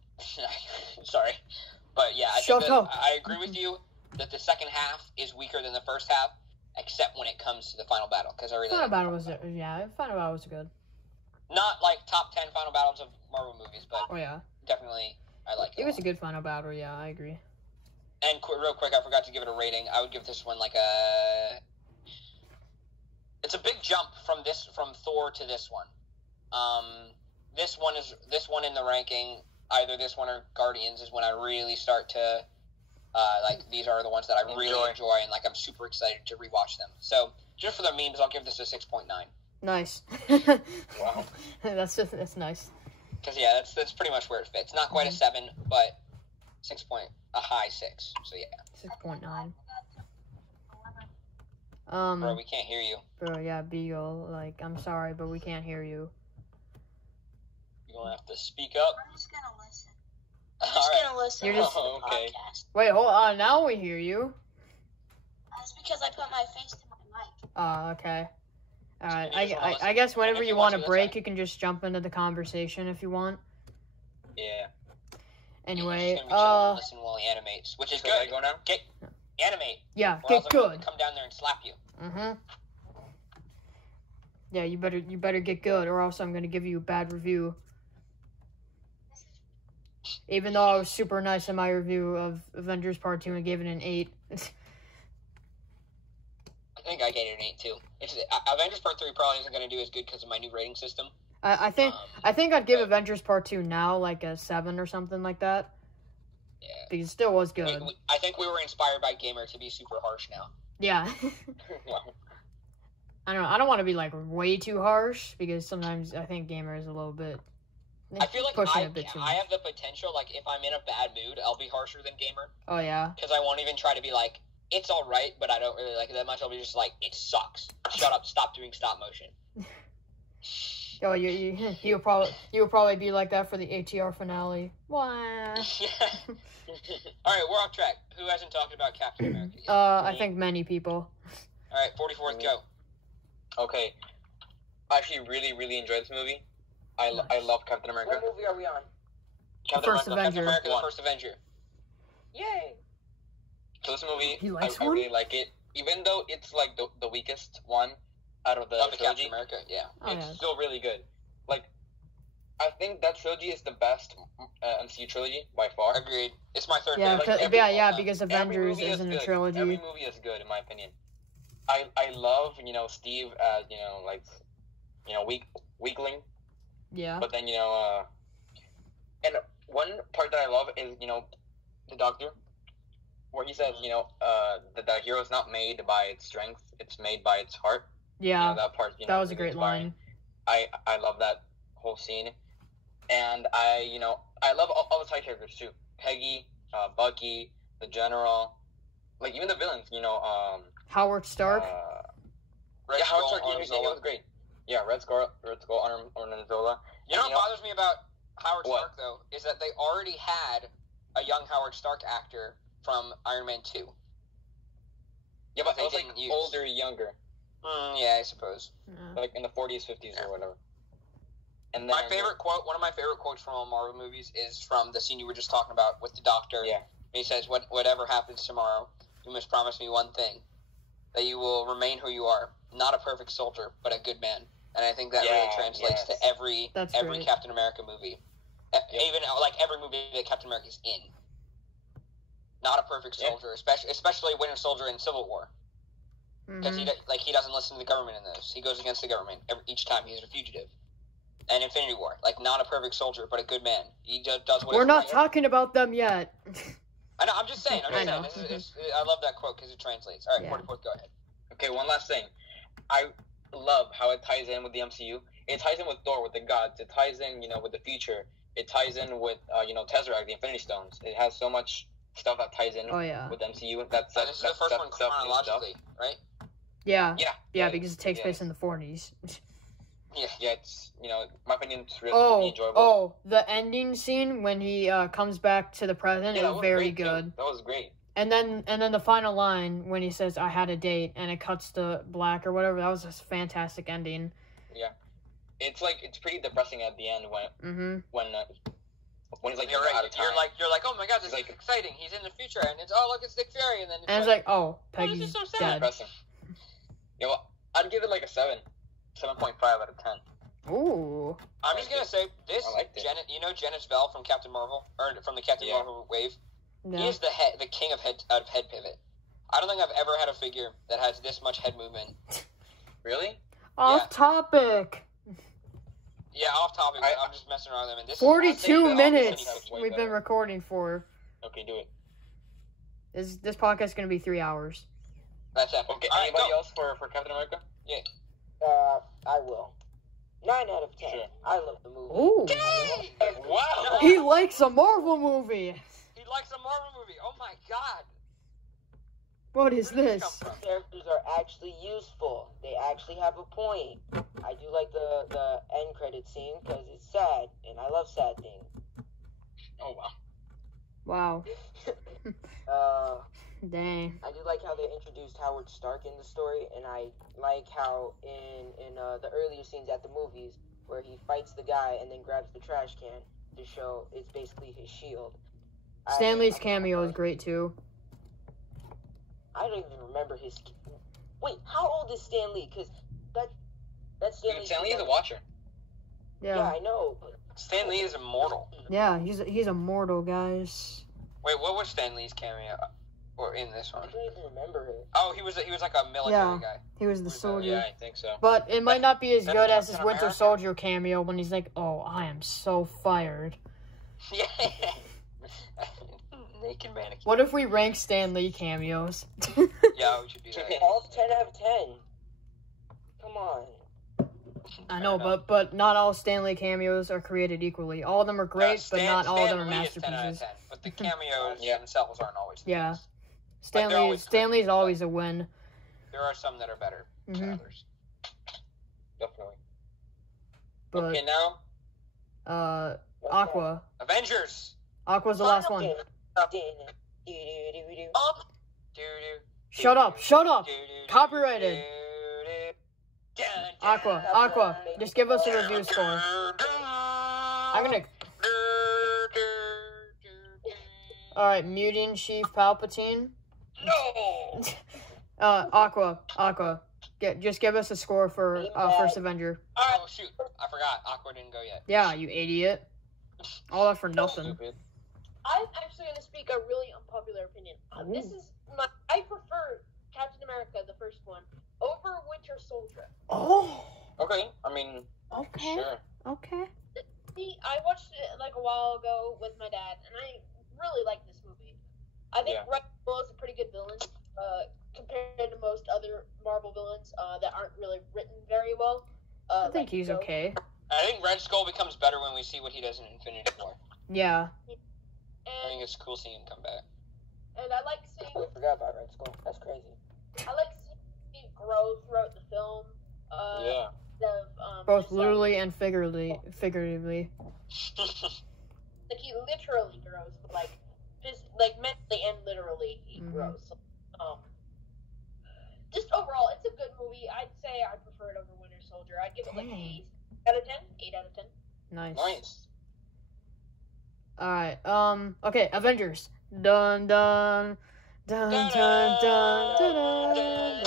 sorry, but yeah, I agree with you that the second half is weaker than the first half, except when it comes to the final battle, because I really final battle was good. Not like top 10 final battles of Marvel movies, but definitely I like it. It was a good final battle. Yeah, I agree. And real quick, I forgot to give it a rating. I would give this one like it's a big jump from Thor to this one. This one in the ranking, either this one or Guardians, is when I really start to like, these are the ones that I really enjoy, and like I'm super excited to rewatch them. So just for the memes, I'll give this a 6.9. Nice. Wow. That's nice. Because that's pretty much where it fits. Not quite a 7, but a high 6. So yeah. 6.9. Bro, we can't hear you. Bro, yeah, Beagle. Like, I'm sorry, but we can't hear you. You're gonna have to speak up. I'm just gonna listen. Gonna listen to the okay. podcast. Wait, hold on. Now we hear you. That's because I put my face to my mic. Oh, okay. Alright, I guess whenever you want to break, you can just jump into the conversation if you want. Yeah. Anyway, listen while he animates, which is good. I go now? Animate. Yeah, or get else I'm good. gonna come down there and slap you. Yeah, you better get good, or else I'm gonna give you a bad review. Even though I was super nice in my review of Avengers Part 2 and gave it an 8. I think I gave it an 8 too. Avengers Part 3 probably isn't going to do as good because of my new rating system. I think I'd give Avengers Part 2 now like a 7 or something like that. Yeah. Because it still was good. I think we were inspired by Gamer to be super harsh now. Yeah. I don't want to be like way too harsh, because sometimes I think Gamer is a little bit. I feel like pushing a bit too much. I have the potential, like, if I'm in a bad mood, I'll be harsher than Gamer. Oh, yeah. Because I won't even try to be like, it's alright, but I don't really like it that much. I'll be just like, it sucks. Shut up, stop doing stop motion. Oh, you'll probably be like that for the ATR finale. Wah. Alright, we're off track. Who hasn't talked about Captain America yet? I think many people. Alright, 44th, go. Okay. I actually really, really enjoyed this movie. I love Captain America. What movie are we on? Captain First America. Avenger. Captain America, the First Avenger. Yay! So this movie, He likes I one? really like it. Even though it's like the weakest one out of the Love the trilogy, Captain America, yeah. it's still really good. Like, I think that trilogy is the best MCU trilogy by far. Agreed. It's my third Yeah, favorite. because Avengers isn't a trilogy. Every movie is good, in my opinion. I love, Steve as, like, weakling. Yeah. But then and one part that I love is the Doctor, where he says that the hero is not made by its strength, it's made by its heart. Yeah. That part. That was a really great inspiring. line. I love that whole scene, and I love all the side characters too. Peggy, Bucky, the General, like even the villains. Howard Stark. Howard Stark. He was great. Yeah, Red Skull, Ornanzola. You know what bothers me about Howard What? Stark, though, is that they already had a young Howard Stark actor from Iron Man 2. Yeah, but they it was like didn't use. older, younger, Yeah, I suppose. Yeah. like in the 40s, 50s, or whatever. And then, One of my favorite quotes from all Marvel movies is from the scene you were just talking about with the Doctor. Yeah. He says, whatever happens tomorrow, you must promise me one thing, that you will remain who you are, not a perfect soldier, but a good man. And I think that really translates to every great. Captain America movie. Even like every movie that Captain America's in. Not a perfect soldier, especially Winter Soldier in Civil War. Because he doesn't listen to the government in those. He goes against the government each time he's a fugitive. And Infinity War, like not a perfect soldier, but a good man. He does what We're not talking about them yet. I know. I'm just saying. I know. I love that quote because it translates. All right, 44th, go ahead. Okay, one last thing. I love how it ties in with the MCU. It ties in with Thor, with the gods. It ties in, with the future. It ties in with, Tesseract, the Infinity Stones. It has so much stuff that ties in with MCU. This is the first one chronologically, right? Yeah. Yeah. Yeah, because it takes place in the 40s. Yeah, it's, my opinion, it's really enjoyable. Oh, the ending scene when he comes back to the present is very good. That was great. And then the final line when he says, "I had a date," and it cuts to black or whatever, that was a fantastic ending. Yeah. It's pretty depressing at the end when he's like, you're right. out of time. You're like, oh my god, this is exciting. He's in the future, and it's look, it's Nick Fury, and then it's like, oh, Peggy's Peggy's so sad. dead. Depressing. I'd give it like a 7.5 out of 10. Ooh. I'm just gonna say this. I liked it. Janet Vell from Captain Marvel, or from the Captain Marvel wave. No. He is the king of head pivot. I don't think I've ever had a figure that has this much head movement. Really? Off topic. Yeah, off topic. I'm just messing around with them. And this 42 minutes way we've been better. recording for. Okay, do it. This podcast is going to be 3 hours. That's epic. Okay, All right, anybody go. else for Captain America? Yeah. I will. 9 out of 10. Sure. I love the movie. Ooh. Wow! He likes a Marvel movie. He likes a Marvel movie. Oh my god. What is Where did this? come from? Characters are actually useful. They actually have a point. I do like the end credit scene because it's sad, and I love sad things. Oh, wow. Wow. Dang. I do like how they introduced Howard Stark in the story, and I like how in the earlier scenes at the movies where he fights the guy and then grabs the trash can to show it's basically his shield. Stanley's cameo is great too. I don't even remember his. Wait, how old is Stan Lee? Because that's Stan Lee. Stan Lee is a watcher. Yeah, Yeah. I know. But Stan Lee is immortal. Yeah, he's immortal, guys. Wait, what was Stan Lee's cameo? Or in this I one? don't even remember it. Oh, he was like a military Yeah. guy. He was the soldier. Yeah, I think so. But it might not be as That's good as his Captain Winter America. Soldier cameo when he's like, "Oh, I am so fired." Yeah. Naked mannequin. What if we rank Stan Lee cameos? Yeah, we should do that. All 10 out of 10. Come on. I know, but not all Stan Lee cameos are created equally. All of them are great, but not all of them are Stan Lee is 10 out of masterpieces. 10, but the cameos themselves aren't always. the Yeah. best. Like, they're always Stan Lee's great, always a win. There are some that are better than Mhm. others. Definitely. But Okay, now, Aqua. Avengers. Aqua's the last one. Do-do-do-do. Doo-doo. Shut up! Shut up! Doo-doo. Copyrighted. Doo-doo. Dun, dun. Aqua. Just give us a review score. I'm gonna. All right, mutant Chief Palpatine. No. Aqua. Just give us a score for First Avenger. Oh shoot! I forgot. Aqua didn't go yet. Yeah, you idiot. All that for nothing. stupid. I'm actually going to speak a really unpopular opinion. This is I prefer Captain America, the first one, over Winter Soldier. Oh. Okay, I mean, Okay. sure. Okay. See, I watched it like a while ago with my dad, and I really like this movie. I think Yeah. Red Skull is a pretty good villain compared to most other Marvel villains that aren't really written very well. I think he's okay. I think Red Skull becomes better when we see what he does in Infinity War. Yeah. I think it's cool seeing him come back. And I like seeing. I forgot about Red Skull. That's crazy. I like seeing him grow throughout the film. Yeah. Both just, literally and figuratively. Like he literally grows, but like mentally and literally he grows. So, just overall, it's a good movie. I'd say I prefer it over Winter Soldier. I'd give it like an 8 out of 10. 8 out of 10. Nice. Alright, okay, Avengers. Dun dun dun dun dun dun dun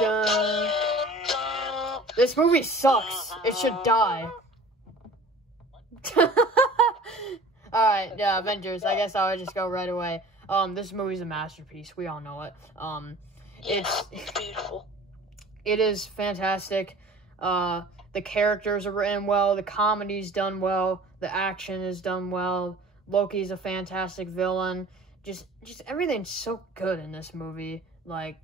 dun dun. This movie sucks. It should die. Alright, yeah, Avengers. I guess I would just go right away. This movie's a masterpiece. We all know it. It's beautiful. It is fantastic. The characters are written well. The comedy's done well. The action is done well. Loki's a fantastic villain. Just everything's so good in this movie. Like,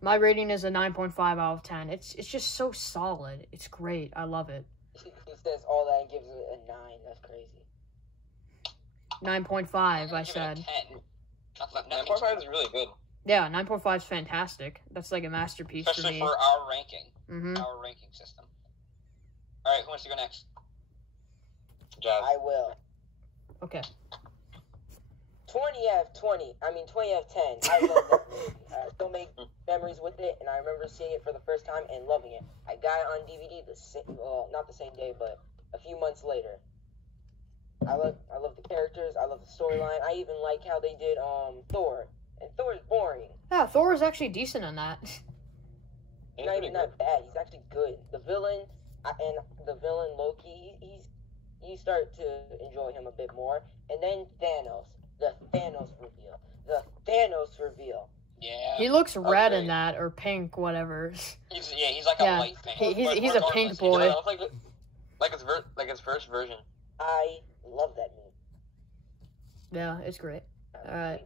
my rating is a 9.5 out of 10. It's just so solid. It's great. I love it. He says all that and gives it a 9. That's crazy. 9.5, I said. 9.5 is really good. Yeah, 9.5 is fantastic. That's like a masterpiece Especially for me. for our ranking. Mm-hmm. Our ranking system. Alright, who wants to go next? Jazz. I will. Okay. 20 out of 20. I mean, 20 out of 10. I love that movie. I still make memories with it, and I remember seeing it for the first time and loving it. I got it on DVD not the same day, but a few months later. I love the characters. I love the storyline. I even like how they did Thor. And Thor is boring. Yeah, Thor is actually decent in that. He's not even that bad. He's actually good. The villain Loki, you start to enjoy him a bit more. And then Thanos. The Thanos reveal. Yeah. He looks red in that, or pink, whatever. He's like a white thing. He's a pink boy. Like his first version. I love that movie. Yeah, it's great. Alright,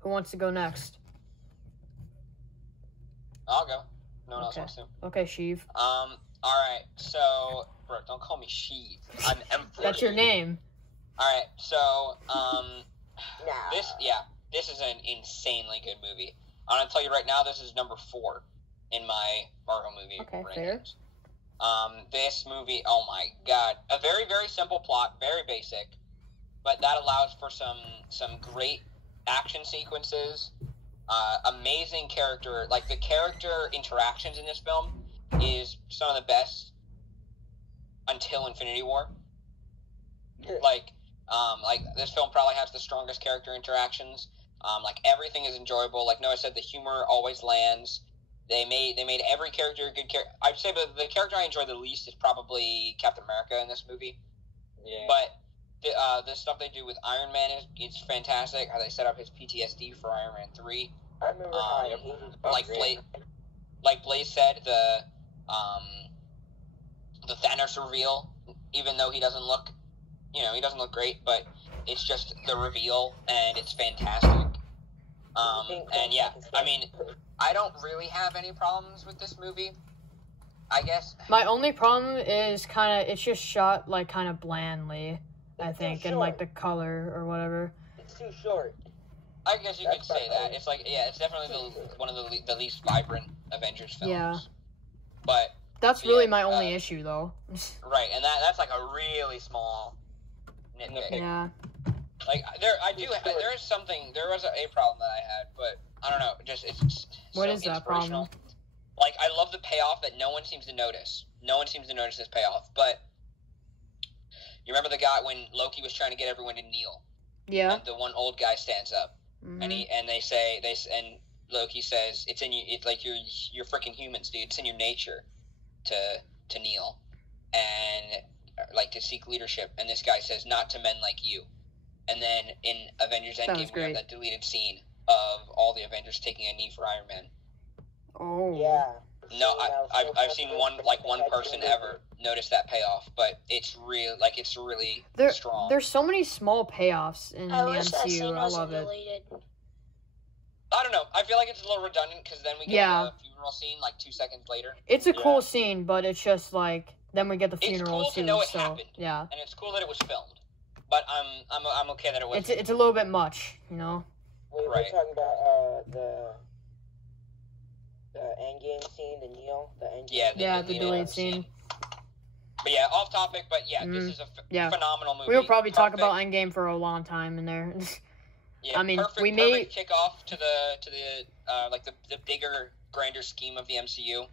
who wants to go next? I'll go. No one else wants to. Okay, Sheev. Alright, so, bro, don't call me Sheev. I'm Emperor. That's your name. Alright, so, Nah. this is an insanely good movie. I'm gonna tell you right now, this is number 4 in my Marvel movie rankings. Fair. This movie, oh my god, a very, very simple plot, very basic, but that allows for some great action sequences, amazing character, like the character interactions in this film is some of the best until Infinity War. Like this film probably has the strongest character interactions. Like everything is enjoyable. Like Noah said, the humor always lands. They made every character a good character. I'd say the character I enjoy the least is probably Captain America in this movie. Yeah. But the stuff they do with Iron Man is fantastic. How they set up his PTSD for Iron Man 3. I remember how I hated like Blaze said, the Thanos reveal, even though he doesn't look great, but it's just the reveal and it's fantastic. And yeah, I mean, I don't really have any problems with this movie, I guess. My only problem is it's just shot like kind of blandly, I think, and like the color or whatever. It's too short. I guess you could say that. It's like, yeah, it's definitely one of the least vibrant Avengers films. Yeah. But that's really my only issue, though. Right, and that's like a really small nitpick. Yeah. Like there was a problem that I had, but I don't know. It's what so is that inspirational. problem? Like I love the payoff that no one seems to notice. No one seems to notice this payoff. But you remember the guy when Loki was trying to get everyone to kneel? Yeah. And the one old guy stands up, mm-hmm. and Loki says it's in you. It's like you're freaking humans, dude. It's in your nature to kneel and like to seek leadership. And this guy says, not to men like you. And then in Avengers Endgame, we have that deleted scene of all the Avengers taking a knee for Iron Man. Oh. Yeah. No, scene that was so I've seen one touching. person ever notice that payoff, but it's real. Like it's really strong. There's so many small payoffs in the wish that scene MCU. I wasn't love it. deleted. I don't know. I feel like it's a little redundant because then we get the funeral scene like 2 seconds later. It's a cool scene, but it's just like then we get the It's funeral cool too. to know it So happened. yeah, And it's cool that it was filmed, but I'm okay that it was. it's a little bit much, you know. Wait, Right. we're talking about the endgame scene, the Neo, the endgame. The delayed scene. But yeah, off topic. But yeah, this is a phenomenal movie. We'll probably talk Perfect. about Endgame for a long time in there. Yeah, I mean, perfect kickoff to the like the bigger, grander scheme of the MCU.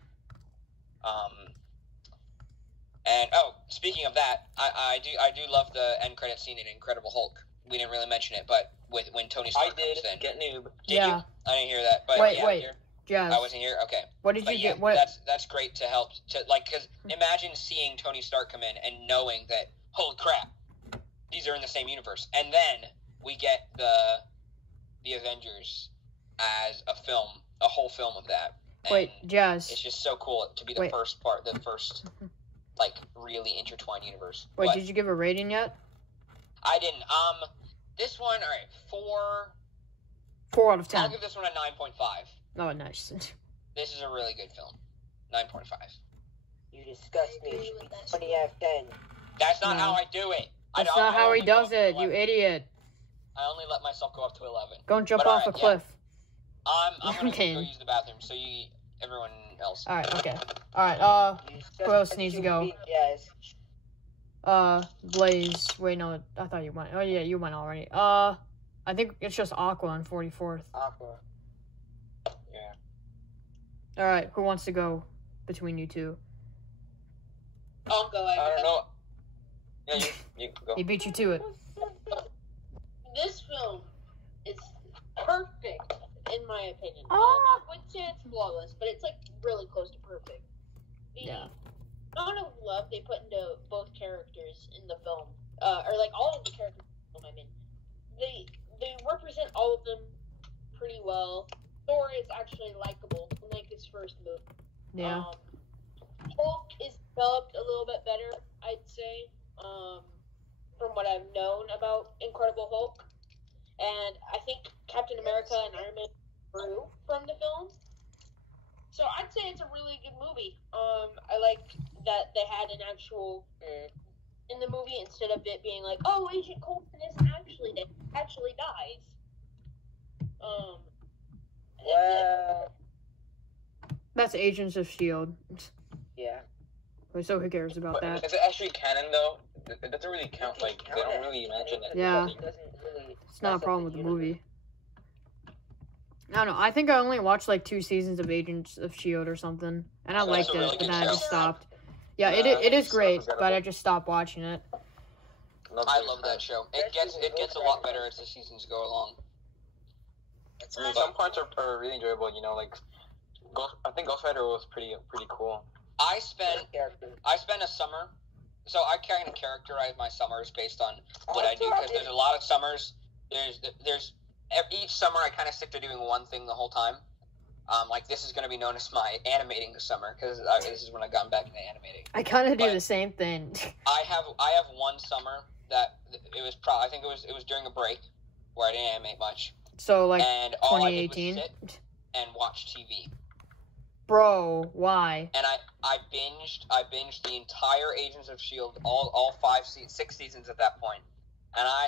And speaking of that, I do love the end credit scene in Incredible Hulk. We didn't really mention it, but when Tony Stark comes in. Get noob. Did you? I didn't hear that. But Wait, here. Jazz. I wasn't here. Okay. What did But you yeah, get? What? That's great to help because imagine seeing Tony Stark come in and knowing that holy crap, these are in the same universe, and then we get the Avengers as a whole film of that. And Wait, Jazz. it's just so cool to be the first like really intertwined universe. Wait, What? did you give a rating yet? I didn't. This one, all right, 4 out of I'll 10. give this one a 9.5. Oh, nice. This is a really good film. 9.5. You disgust me. You should be 20 out of 10. That's not No. how I do it. That's I not how he only go does up to it, you 11. idiot. I only let myself go up to 11. Go and jump But off a alright, cliff. I'm gonna Okay. go use the bathroom. So everyone else. Alright, okay. Alright, You disgust who else me, needs to you go? big Jazz. Blaze. Wait, no, I thought you went. Oh, yeah, you went already. I think it's just Aqua on 44th. Aqua. Yeah. Alright, who wants to go between you two? I'll go. I don't know. Yeah, you go. He beat you to it. This film is perfect, in my opinion. Ah. I wouldn't say it's flawless, but it's like really close to perfect. The Yeah. amount of love they put into both characters in the film, or like all of the characters in the film, I mean, they represent all of them pretty well. Thor is actually likable, unlike his first movie. Yeah. Hulk is developed a little bit better, I'd say, from what I've known about Incredible Hulk. And I think Captain America and Iron Man grew from the film. So I'd say it's a really good movie. I like that they had an actual in the movie instead of it being like, oh, Agent Coulson isn't actually dead, actually dies. Well, That's Agents of S.H.I.E.L.D. yeah. So who cares about But that? is it actually canon though? It doesn't really count. Like they don't really mention it. Yeah. It doesn't really It's not a mess up problem with the universe. movie. I don't know. I think I only watched like 2 seasons of Agents of S.H.I.E.L.D. or something. And I So liked it's a it, really but good then I show. just stopped. Yeah, it it's is great, unforgettable. but I just stopped watching it. I love that show. It gets a lot better as the seasons go along. I mean, some parts are really enjoyable. You know, like I think Ghost Rider was pretty cool. I spent Character. a summer, so I kind of characterize my summers based on what I do because there's a lot of summers. There's each summer I kind of stick to doing one thing the whole time. Like this is going to be known as my animating summer because this is when I got back into animating. I kind of do But- the same thing. I have one summer that it was I think it was during a break where I didn't animate much, So, like, and all I did was 2018? sit and watch TV. Bro, why? And I binged the entire Agents of S.H.I.E.L.D. all 6 seasons at that point. And I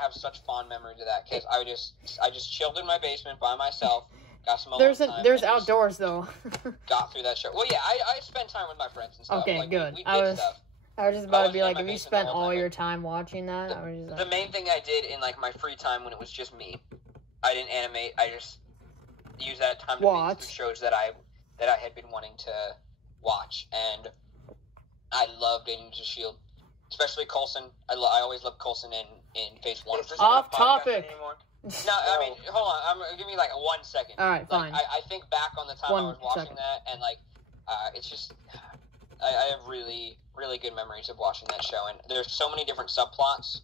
have such fond memories of that because I just chilled in my basement by myself, got some alone time, There's and just outdoors, though. got through that show. Well, yeah, I spent time with my friends and stuff. Okay, like, good. We I did was stuff. I was just about to wasn't be in like, my if you basement the spent whole all time, your like- time watching that, I was just The like, main thing I did in like my free time when it was just me, I didn't animate. I just used that time to binge Watch. through shows that I had been wanting to watch, and I loved Agents of S.H.I.E.L.D., especially Coulson. I always loved Coulson in Phase 1. Is this Off even a podcast topic. anymore? No, I mean, hold on. Give me like 1 second. all right, Like, fine. I think back on the time I 1 was watching second. that, and like, it's just, I have really, really good memories of watching that show, and there's so many different subplots.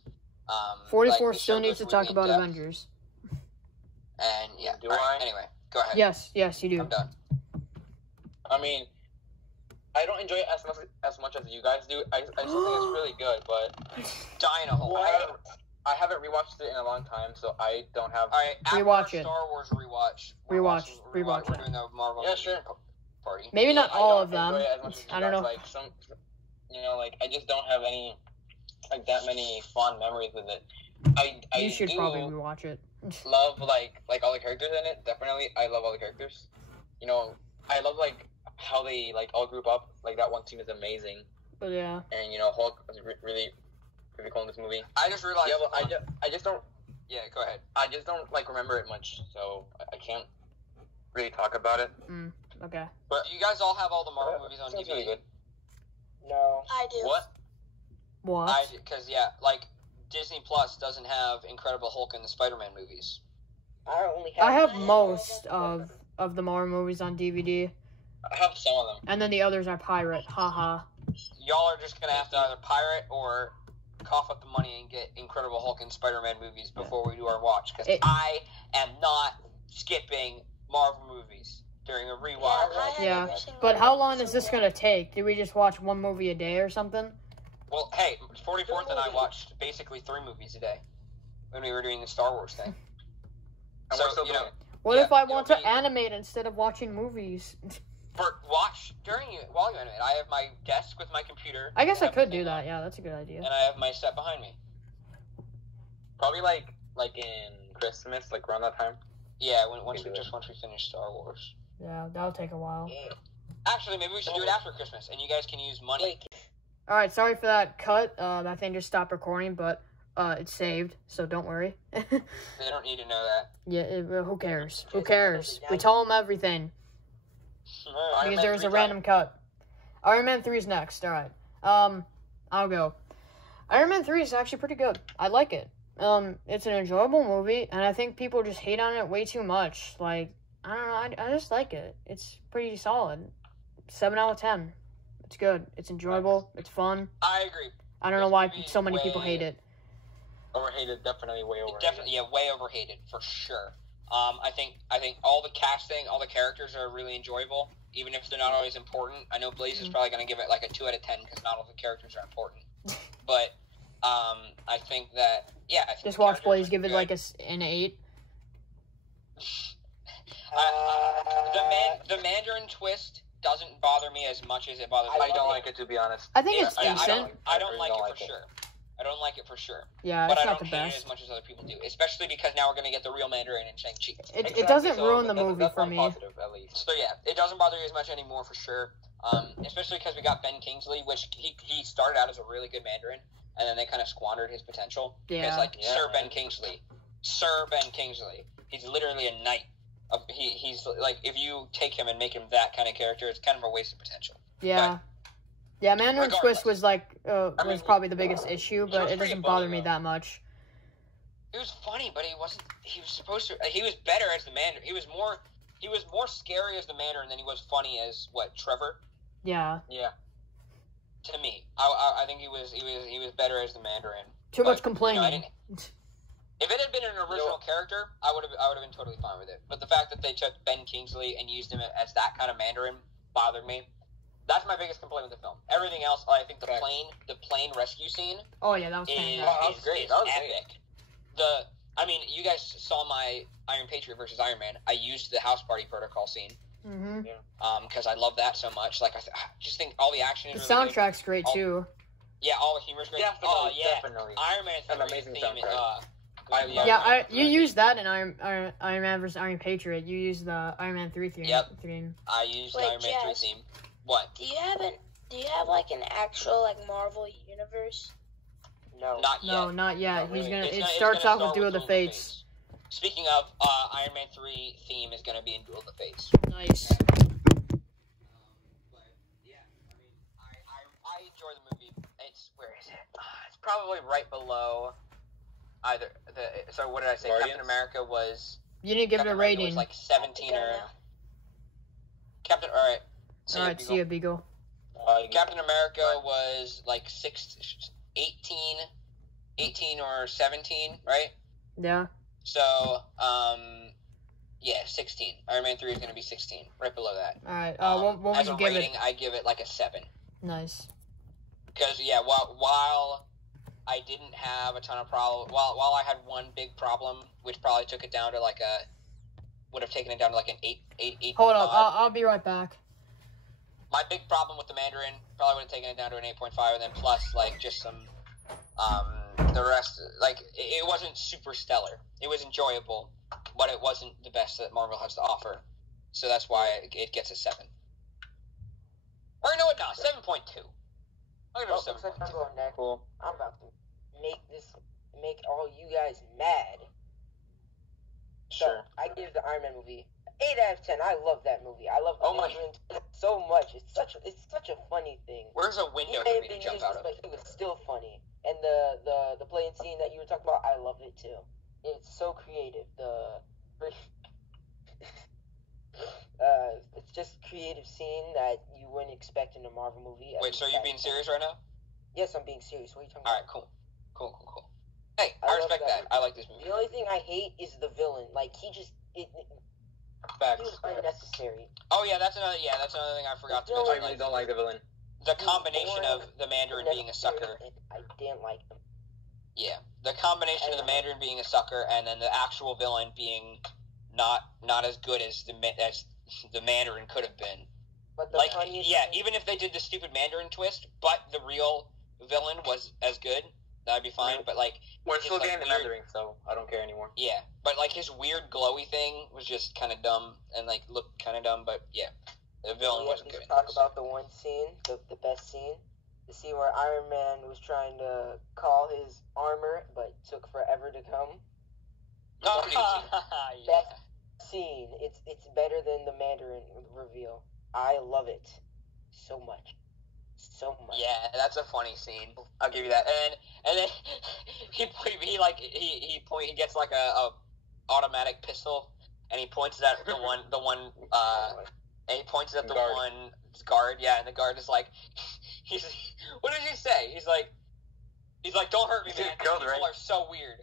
44 the still show needs goes to talk really about in-depth, Avengers. And yeah, Do all right, I? anyway, go ahead. Yes, you do. I'm done. I mean, I don't enjoy it as much as you guys do. I still think it's really good, but Dying a hole. I haven't rewatched it in a long time, so I don't have. All right, after Rewatch our it. Star Wars rewatch. Rewatch We're it. doing the Marvel. Yeah, sure. Party. Maybe not I all don't of them. enjoy it as much as you I don't guys. know. Like some, like I just don't have any, like that many fond memories with it. I You should do probably rewatch it. love like all the characters in it. Definitely, I love all the characters. You know, I love like how they like all group up. Like that one scene is amazing. But yeah. And you know, Hulk was really cool in this movie. I just realized. Yeah, but I just don't. Yeah, go ahead. I just don't like remember it much, so I can't really talk about it. Okay. But Do you guys all have all the Marvel movies on sounds DVD? really good. No. I do. What? What? Because like Disney Plus doesn't have Incredible Hulk and the Spider-Man movies. I only have. I have most of the Marvel movies on DVD, I have some of them. and then the others are pirate. Haha. Y'all are just gonna have to either pirate or cough up the money and get Incredible Hulk and Spider-Man movies before we do our watch. Because I am not skipping Marvel movies during a rewatch. Yeah. But how long is this gonna take? Do we just watch one movie a day or something? Well, hey, 44th and I watched basically 3 movies a day when we were doing the Star Wars thing. And So, we're still you doing know, it. What Yeah, if I it'll want to be- animate instead of watching movies? watch while you animate. I have my desk with my computer. I guess I could everything do on, that. Yeah, that's a good idea. And I have my set behind me. Probably like in Christmas, like around that time. Yeah, once Okay, we do it. finish Star Wars. Yeah, that'll take a while. Actually, maybe we should do it after Christmas, and you guys can use money. Wait. All right, sorry for that cut. That thing just stopped recording, but it's saved, so don't worry. They don't need to know that. Yeah, who cares? Who cares? We tell them everything Iron because Man there was a 3 random cut. Iron Man 3 is next. All right. I'll go. Iron Man 3 is actually pretty good. I like it. It's an enjoyable movie, and I think people just hate on it way too much. Like, I don't know. I just like it. It's pretty solid. 7 out of 10. It's good. It's enjoyable. It's fun. I agree. I don't know This why movie is so many people way- hate it. Overhated, definitely way overhated. Definitely, yeah, way overhated for sure. I think all the casting, all the characters are really enjoyable, even if they're not always important. I know Blaze is probably going to give it like a 2 out of 10 because not all the characters are important. But I think that I think Just the watch characters Blaze are give it good. like an 8. The Mandarin twist doesn't bother me as much as it bothers. I don't like it, to be honest. I think it's I decent. don't like it for sure. I don't like it for sure. Yeah, But it's I not don't the hate it best. as much as other people do, especially because now we're going to get the real Mandarin in Shang-Chi. It doesn't so ruin the that's- movie that's for one me. Positive, at least. So yeah, it doesn't bother you as much anymore for sure. Especially because we got Ben Kingsley, which he started out as a really good Mandarin, and then they kind of squandered his potential. Yeah. Because like Yeah, Sir man. Ben Kingsley, he's literally a knight. He's like, if you take him and make him that kind of character, it's kind of a waste of potential. Yeah. Yeah, Mandarin regardless. Twist was like was mean, probably the biggest issue, but was it pretty doesn't bother funny, me though. that much. It was funny, but he wasn't. He was supposed to. He was better as the Mandarin. He was more scary as the Mandarin than he was funny as Trevor. Yeah. Yeah. To me, I think he was better as the Mandarin. Too But, much complaining. I didn't- If it had been an original character, I would have been totally fine with it. But the fact that they took Ben Kingsley and used him as that kind of Mandarin bothered me. That's my biggest complaint with the film. Everything else, I think the plane rescue scene Oh yeah, that was is, fantastic. That was great. is That was great. epic. You guys saw my Iron Patriot versus Iron Man. I used the house party protocol scene Mm-hmm. because I love that so much. Like I just think all the action The is really good. soundtrack's great too. Yeah, all the humor's great. Definitely, Oh yeah, definitely. Iron Man An 3 amazing theme. soundtrack. I love Yeah, Iron Man you 3. used that in Iron Man vs Iron Patriot. You used the Iron Man 3 theme. Yep. theme. I used Wait, the Iron Man 3 Jazz. theme. What? Do you have like an actual like Marvel universe? No. Not yet. No, not yet. Not He's really. gonna. It's It gonna- it's starts gonna off with start Duel of the Duel Fates. Speaking of, Iron Man 3 theme is going to be in Duel of the Fates. Nice. But yeah, I enjoy the movie. Where is it? It's probably right below either the. So what did I say? Guardians? Captain America was. You need to give it Captain a America rating. was like 17 Go or. now. Captain. All right. All right, see ya, Beagle. Captain America was like 18 or 17, right? Yeah. So, Yeah, 16. Iron Man 3 is going to be 16, right below that. All right. What would as you a give rating, it? I give it like a 7. Nice. Because, yeah, while I didn't have a ton of problems, while I had one big problem, which probably took it down to like would have taken it down to like an 8. Hold up. I'll be right back. My big problem with the Mandarin probably would have taken it down to an 8.5, and then plus, like, just some, the rest, like, it wasn't super stellar. It was enjoyable, but it wasn't the best that Marvel has to offer. So that's why it gets a 7. Or, no, not 7.2. I'm going to go Looks like I'm 7.2. going next. Cool. I'm about to make all you guys mad. Sure. So, I give the Iron Man movie 8 out of 10. I love that movie. I love the Oh my- Mandarin so much. It's such a funny thing. Where's a He window may for have me to been jump useless, out of? but he was still funny. And the playing scene that you were talking about, I loved it too. It's so creative. It's just creative scene that you wouldn't expect in a Marvel movie. Wait, so are you being serious right now? Yes, I'm being serious. What are you talking Alright, about? cool. Hey, I I love respect that that. I like this movie. The only thing I hate is the villain. Like, it Facts. feels unnecessary. Oh, yeah, that's another thing I forgot to I mention. really don't like the villain. The combination of the Mandarin being a sucker. I didn't like him. Yeah, the combination of the Mandarin being a sucker and then the actual villain being not as good as the Mandarin could have been. But the Like, funniest yeah, thing- even if they did the stupid Mandarin twist, but the real villain was as good, that'd be fine. Right. But like, We're just, still like, getting the weird- Mandarin, so I don't care anymore. yeah, but like his weird glowy thing was just kind of dumb and like looked kind of dumb. But yeah, the villain we have wasn't to good. talk about the one scene, the best scene. The scene where Iron Man was trying to call his armor, but took forever to come. Oh, yeah. Best scene. It's better than the Mandarin reveal. I love it so much. So much. Yeah, that's a funny scene. I'll give you that. And then he gets like a automatic pistol, and he points it at the one and he points it at the Guard. one guard. Yeah, and the guard is like, what did he say? He's like, don't hurt me, He's man. These killed, people right? are so weird.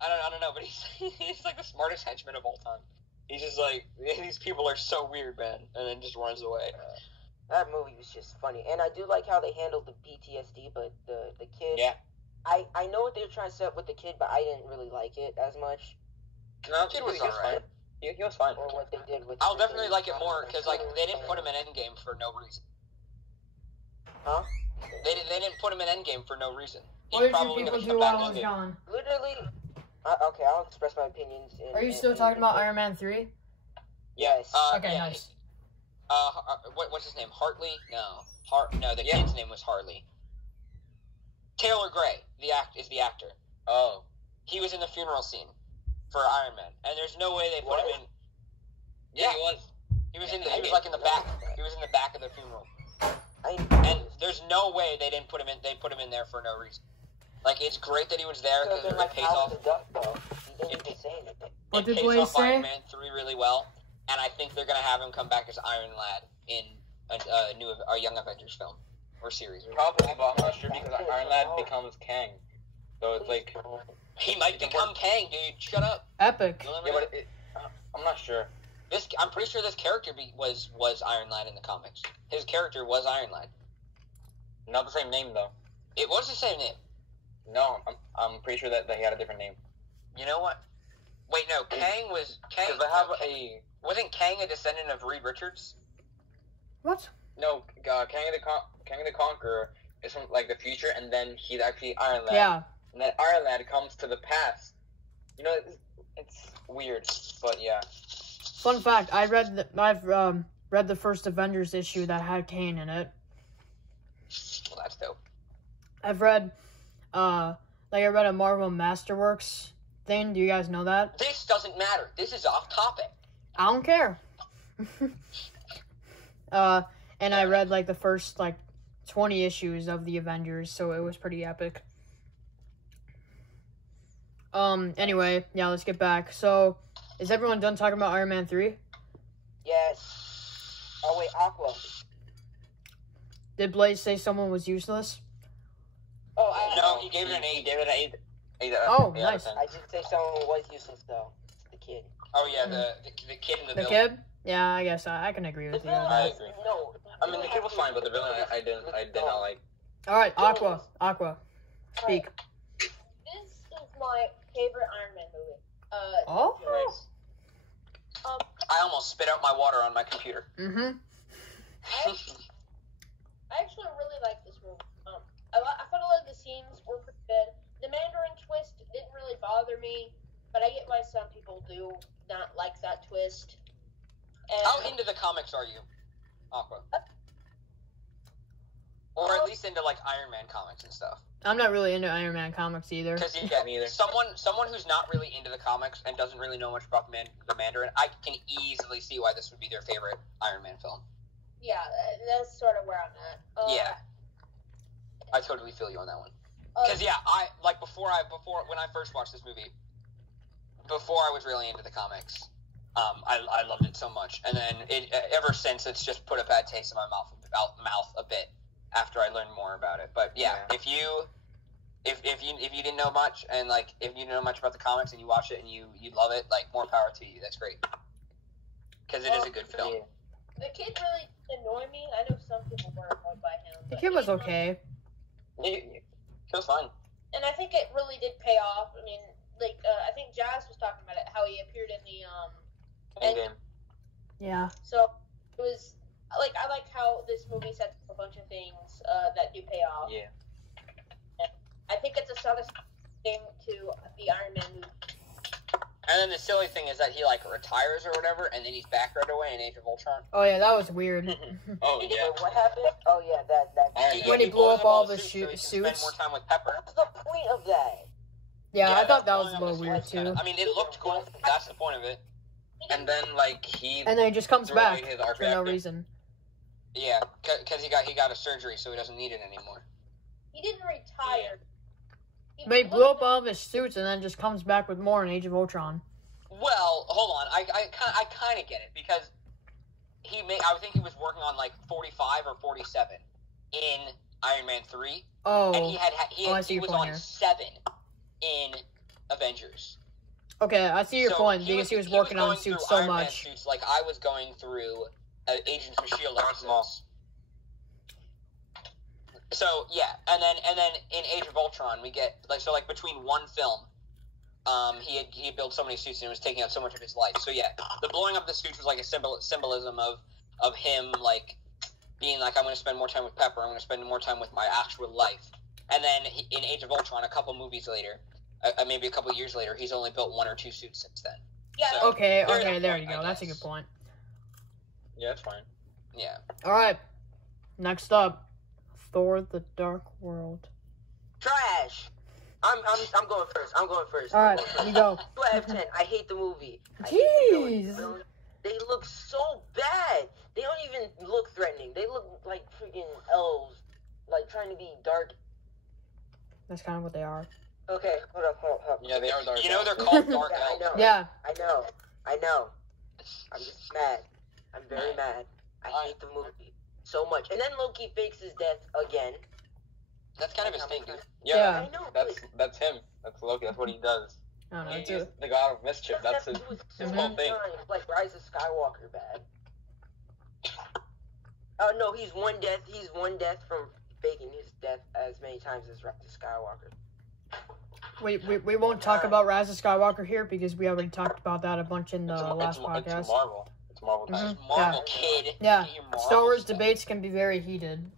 I don't know, but he's like the smartest henchman of all time. He's just like, these people are so weird, man, and then just runs away. That movie was just funny, and I do like how they handled the PTSD. But the kid, Yeah. I know what they were trying to set up with the kid, but I didn't really like it as much. No, Kid was fine. alright. He was fine. Or what they did with. I'll freaking, definitely like it more because like they didn't put him in Endgame for no reason. Huh? They didn't put him in Endgame for no reason. He's What did you probably people gonna do come while back I in was Endgame. gone? Literally. Okay, I'll express my opinions. Are you still talking about Iron Man 3? Yes. Okay, yeah, nice. What's his name? Hartley? No, the Yeah. kid's name was Hartley. Taylor Gray, is the actor. Oh. He was in the funeral scene for Iron Man, and there's no way they put him in. Yeah, he was. He was like in the back. He was in the back of the funeral, I and there's no way they didn't put him in. They put him in there for no reason. Like, it's great that he was there because it pays Howard off. the Duck, though. He didn't even say anything. What It did pays Blaze off say? Iron Man 3 really well, and I think they're gonna have him come back as Iron Lad in a Young Avengers film or series. Probably, but I'm not sure because Iron Lad becomes Kang. So it's like, He might become Kang, dude. Shut up. Epic. You know what I yeah, mean? but I'm not sure. I'm pretty sure this character was Iron Lad in the comics. His character was Iron Lad. Not the same name though. It was the same name. No, I'm pretty sure that he had a different name. You know what? Wait, no. Kang was Kang. Because they have Wasn't Kang a descendant of Reed Richards? What? Kang the Conqueror is from like the future, and then he's actually Iron Lad. Yeah. And then Iron Lad comes to the past. You know, it's weird, but yeah. Fun fact: I've read the first Avengers issue that had Kane in it. Well, that's dope. I've read, I read a Marvel Masterworks thing. Do you guys know that? This doesn't matter. This is off topic. I don't care. And I read the first 20 issues of the Avengers, so it was pretty epic. Anyway, yeah, let's get back. So, is everyone done talking about Iron Man 3? Yes. Oh, wait, Aqua. Did Blaze say someone was useless? Oh, No, he gave it an 8. He gave it an 8. Oh, eight out of nice. 10. I did say someone was useless, though. the kid. Oh yeah, the kid in the The villain. kid? Yeah, I guess I can agree The with you villain on I that. was, agree. no. I mean, the kid was fine, but the villain I did not like. All right, Aqua, speak. This is my favorite Iron Man movie. Oh. Nice. I almost spit out my water on my computer. Mm-hmm. I actually really like this movie. I thought a lot of the scenes were pretty good. The Mandarin twist didn't really bother me, but I get why some people do not like that twist. And How into the comics are you, Aqua? Or at least into like Iron Man comics and stuff. I'm not really into Iron Man comics either. Because you Yeah, get me either. someone who's not really into the comics and doesn't really know much about the Mandarin, I can easily see why this would be their favorite Iron Man film. yeah, that's sort of where I'm at. Yeah, I totally feel you on that one. uh, Because I like before when I first watched this movie, before I was really into the comics, I loved it so much, and then ever since it's just put a bad taste in my mouth a bit after I learned more about it. But yeah, if you didn't know much and like if you didn't know much about the comics and you watch it and you love it, like more power to you. That's great because it is a good film. the kid really annoyed me. I know some people were annoyed by him. The but kid was he- okay. It was fine. And I think it really did pay off. I mean, like, I think Jazz was talking about it, how he appeared in the, Endgame. Yeah. so it was, like, I like how this movie sets up a bunch of things that do pay off. Yeah. I think it's a satisfying thing to the Iron Man movie. And then the silly thing is that he like retires or whatever, and then he's back right away in Age of Ultron. Oh yeah, that was weird. Oh Wait, yeah. what happened? Oh yeah, that. When he blew blows up all the so he can suits. Spend more time with Pepper. What's the point of that? Yeah, I thought that was blowing a up little the weird suits kinda- too. I mean, it looked cool. That's the point of it. And then like he And then he just comes threw away back his arc for no reactor. reason. Yeah, because he got a surgery, so he doesn't need it anymore. He didn't retire. But he blew up all of his suits and then just comes back with more in Age of Ultron. Well, hold on. I kind of get it because I think he was working on like 45 or 47 in Iron Man 3, and Oh. I see he your was point on here. 7 in Avengers. Okay, I see your So point because he was working on going suits through so Iron Man much. suits like I was going through Agents of Shield episodes. So yeah, and then in Age of Ultron we get like between one film, he had built so many suits and it was taking up so much of his life. So yeah, the blowing up the suits was like a symbolism of him like being like, I'm going to spend more time with Pepper. I'm going to spend more time with my actual life. And then in Age of Ultron, a couple movies later, maybe a couple years later, he's only built 1 or 2 suits since then. Yeah. So, Okay, there's okay, a there point, you go. I That's a guess. good point. Yeah, it's fine. Yeah. Alright. Next up, Thor the Dark World. Trash. I'm going first. Alright, you go. 2 out of 10. I hate the movie. I hate the villains. Jeez. They look so bad. They don't even look threatening. They look like freaking elves, like trying to be dark. That's kind of what they are. Okay, hold up. Yeah, they are dark. You know they're called Dark Yeah, I Elves. know. Yeah. I know. I'm just mad. I'm very mad. I hate the movie so much. And then Loki fakes his death again. That's kind of his thing, dude. Yeah, I know. that's him. That's Loki. That's what he does. I don't know. He It's is the god of mischief. That's his his whole thing. Like Rise of Skywalker bad. Oh no, he's one death from faking his death as many times as Rise of Skywalker. we won't talk about Rise of Skywalker here because we already talked about that a bunch in the last It's podcast. Marvel. It's Marvel time. Mhm. Marvel kid. Yeah. Get your Marvel Star Wars stuff. debates can be very heated,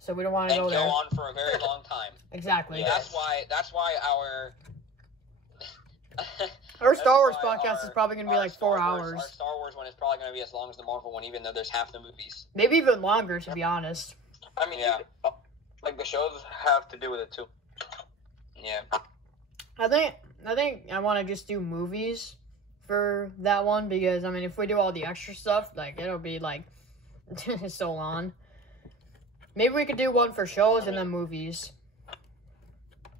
so we don't want to And go go there. on for a very long time. Exactly. Yeah. That's why our Our Star Wars that's why podcast is probably going to be like 4 hours. Our Star Wars one is probably going to be as long as the Marvel one, even though there's half the movies. Maybe even longer, to be honest. I mean, Yeah. like the shows have to do with it too. Yeah. I think I want to just do movies for that one because, I mean, if we do all the extra stuff, like, it'll be, like, so long. Maybe we could do one for shows and then movies.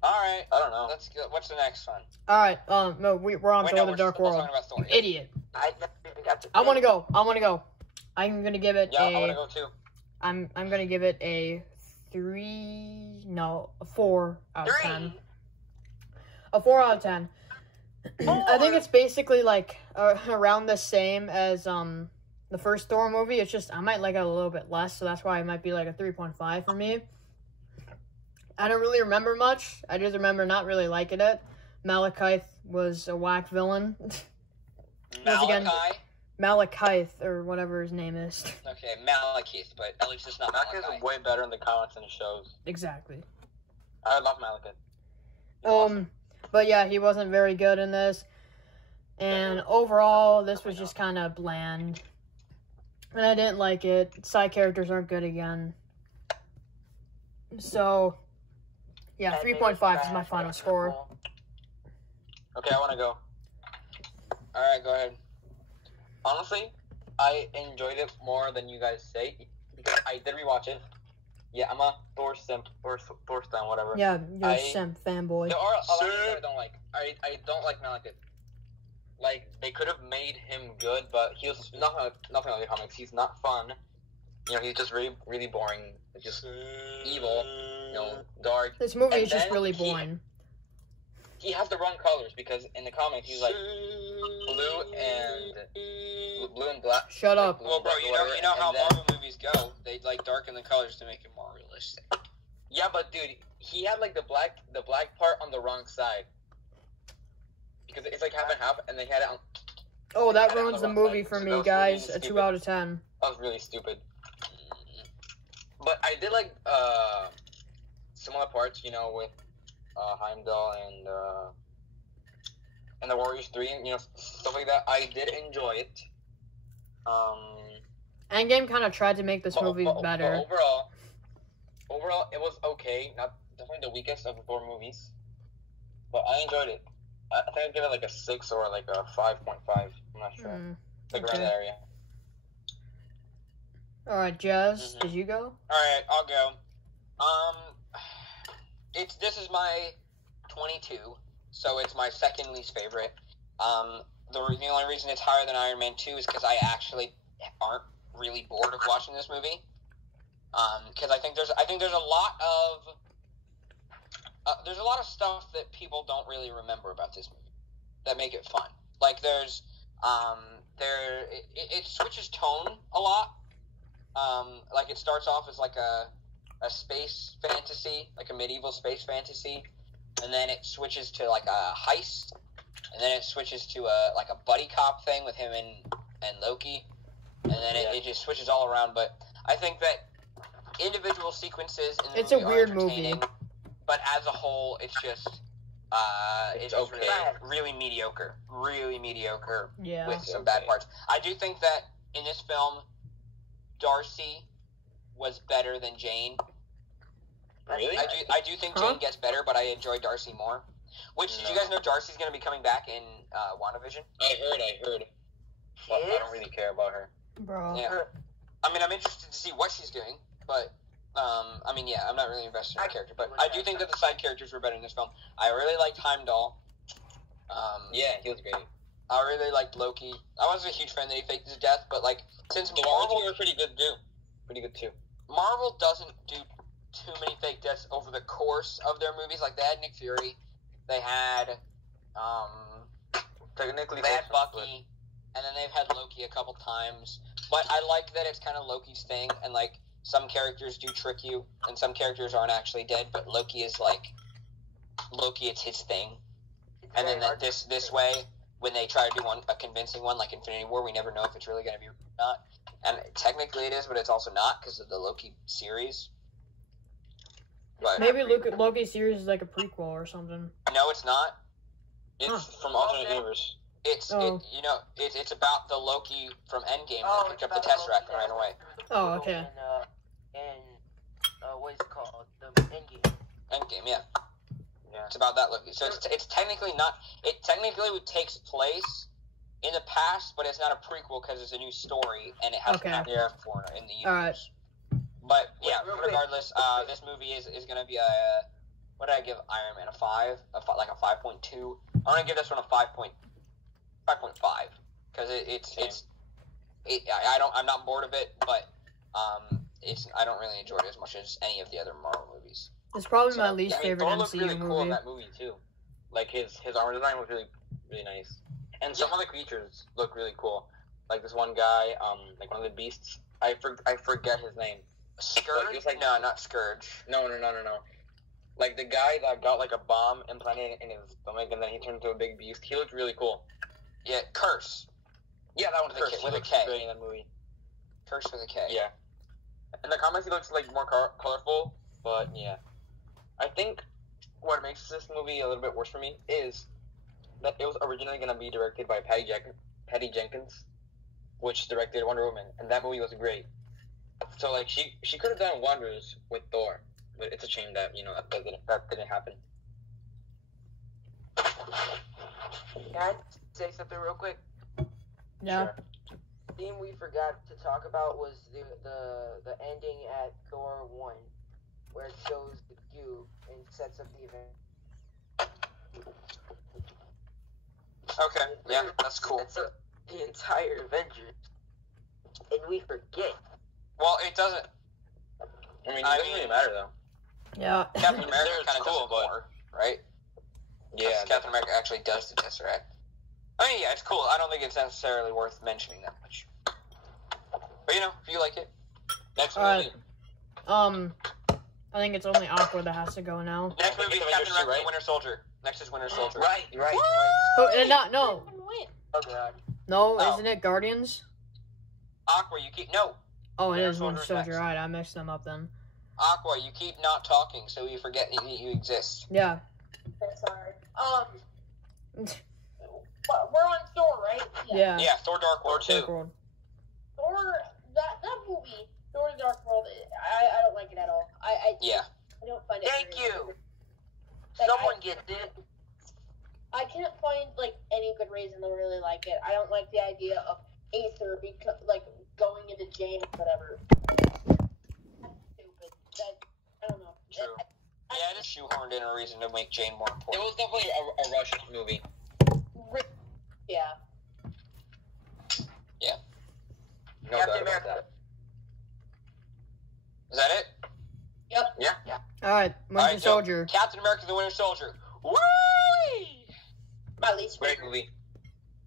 All right. I don't know. Let's go. What's the next one? Alright, no, we're on Thor the Dark still World. talking about Thor. Idiot. I never even got to. I want to go. I'm going to give it Yeah, I want to go too. I'm going to give it a 4 out of 10. A 4 out of 10. I think it's basically like around the same as the first Thor movie. It's just I might like it a little bit less, so that's why it might be like a 3.5 for me. I don't really remember much. I just remember not really liking it. Malekith was a whack villain. Malekith, or whatever his name is. Okay, Malekith, but at least it's not Malekith Malachi. is way better in the comics than it shows. Exactly. I love Malekith. But yeah, he wasn't very good in this. And overall, this was just kind of bland. And I didn't like it. Side characters aren't good again. So, yeah, 3.5 is my final score. Okay, I want to go. Alright, go ahead. Honestly, I enjoyed it more than you guys say because I did rewatch it. Yeah, I'm a Thor simp, Thor stan, whatever. Yeah, you're a simp fanboy. There are a lot of things that I don't like. I don't like Malekith. Like, they could have made him good, but he was nothing like the comics. He's not fun. You know, he's just really, really boring. Just evil. You know, dark. This movie And is just then really boring. He has the wrong colors because in the comics he's like blue and black. Shut up. Well, bro, you know how Marvel movies go. They like darken the colors to make it more realistic. Yeah, but dude, he had like the black part on the wrong side because it's like half and half, and they had it on. Oh, that ruins the movie for me, guys. A 2 out of 10. That was really stupid. But I did like similar parts, you know, with Heimdall and the Warriors 3, and you know, stuff like that. I did enjoy it. Endgame kind of tried to make this movie better. But overall, it was okay. Not definitely the weakest of the Thor movies, but I enjoyed it. I think I'd give it like a 6 or like a 5.5. I'm not sure. Like around that area. All right, Jazz, did you go? All right, I'll go. This is my 22, so it's my second least favorite. The only reason it's higher than Iron Man 2 is because I actually aren't really bored of watching this movie. Because I think there's a lot of stuff that people don't really remember about this movie that make it fun. Like it switches tone a lot. Like it starts off as like a space fantasy, like a medieval space fantasy, and then it switches to like a heist, and then it switches to a buddy cop thing with him and Loki, and then it just switches all around. But I think that individual sequences in the movie a weird are movie, entertaining, but as a whole, it's just it's okay. really mediocre Yeah. with some bad parts. I do think that in this film, Darcy was better than Jane. Really? I do think Jane gets better, but I enjoy Darcy more. Which, did you guys know Darcy's going to be coming back in WandaVision? I heard. But I don't really care about her. Bro. Yeah. I mean, I'm interested to see what she's doing, but, I mean, yeah, I'm not really invested in the character. But I do think that the side characters were better in this film. I really liked Heimdall. Yeah, he was great. I really liked Loki. I wasn't a huge fan that he faked his death, but, like, since The Marvel... were pretty good, too. Pretty good, too. Marvel doesn't do too many fake deaths over the course of their movies. Like, they had Nick Fury, they had Technically, Bucky, and then they've had Loki a couple times. But I like that it's kind of Loki's thing, and like some characters do trick you, and some characters aren't actually dead. But Loki is like Loki; it's his thing. And then this way, when they try to do a convincing one like Infinity War, we never know if it's really going to be or not. And technically it is, but it's also not because of the Loki series. But Maybe Loki series is like a prequel or something. no, it's not. It's from alternate universe. It's about the Loki from Endgame that picked up the Tesseract right away. Oh, okay. What is it called? The Endgame. Endgame, yeah. Yeah. It's about that Loki. So it's technically not. It technically takes place in the past, but it's not a prequel because it's a new story and it hasn't happened before in the universe. All right. But yeah, regardless, this movie is going to be a. What did I give Iron Man? A 5? Like a 5.2? I'm going to give this one a 5.5 because I'm not bored of it, but I don't really enjoy it as much as any of the other Marvel movies. It's probably my least favorite Thor MCU looked really movie. cool in that movie too. Like his armor design was really really nice. And some of the creatures look really cool. Like this one guy, like one of the beasts. I forget his name. Scourge? He was like, no, not Scourge. No. Like the guy that got like a bomb implanted in his stomach, and then he turned into a big beast. He looked really cool. Yeah, Curse. Yeah, that one's With a Curse. K- with a He looks K. great in that movie. Curse with a K. Yeah. In the comics, he looks like more colorful, but yeah. I think what makes this movie a little bit worse for me is that it was originally going to be directed by Patty Jenkins, which directed Wonder Woman, and that movie was great. So like she could have done wonders with Thor, but it's a shame that that didn't happen. Can I say something real quick? Yeah. Sure. The thing we forgot to talk about was the ending at Thor 1, where it shows the cube and sets up the event. Okay, yeah, that's cool. Sets up the entire Avengers, and we forget. Well, it doesn't. I mean, it doesn't really matter though. Yeah. Captain America It's kind of cool, does it but- more, right? Yeah, Captain America actually does the Tesseract. I mean, yeah, it's cool. I don't think it's necessarily worth mentioning that much. But, if you like it. Next movie. I think it's only Aqua that has to go now. Next movie is Avengers Captain 2, America, right? the Winter Soldier. Next is Winter Soldier. Right. Oh, no. Win. Oh god. No, Oh. isn't it Guardians? Aqua, you keep... No. Oh, it Winter is Winter Soldier's Soldier. next. Right, I mixed them up then. Aqua, you keep not talking, so you forget that you exist. Yeah. Okay, sorry. We're on Thor, right? Yeah. Yeah, Thor Dark World 2. Dark World. Thor, that movie, Thor: The Dark World. I don't like it at all. I Yeah. don't find it. Thank very you. good. Like, Someone gets it. I can't find any good reason to really like it. I don't like the idea of Aether going into Jane or whatever. That's stupid. I don't know. True. Yeah, it is shoehorned in a reason to make Jane more It important. was definitely a rushed movie. Yeah. No Captain doubt about America. that. Is that it? Yeah. Alright, Winter Alright, so Soldier. Captain America, the Winter Soldier. Woo! My least Great favorite. movie.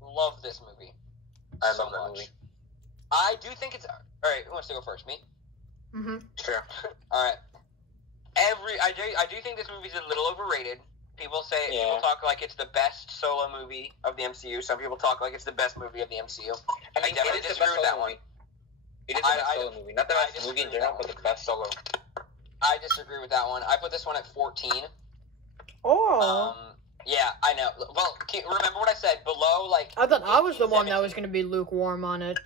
Love this movie. I So love that much. movie. I do think it's... Alright, who wants to go first? Me? Mm-hmm. Sure. Alright. I do think this movie's a little overrated. People Yeah. talk like it's the best solo movie of the MCU. Some people talk like it's the best movie of the MCU. I mean, definitely it is the disagree best with that solo one. movie. It is the I- best I- solo movie. Not the I best disagree movie in with general, that but one. the best solo. I disagree with that one. I put this one at 14. Oh. Yeah, I know. Well, remember what I said? Below, I thought I was the one that 17. was going to be lukewarm on it.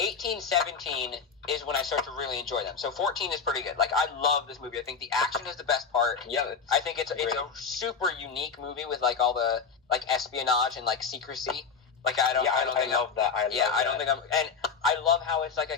18, 17 is when I start to really enjoy them. So 14 is pretty good. I love this movie. I think the action is the best part. Yeah, I think it's great. a super unique movie with all the espionage and secrecy. I don't love that. I don't think I'm, and I love how it's a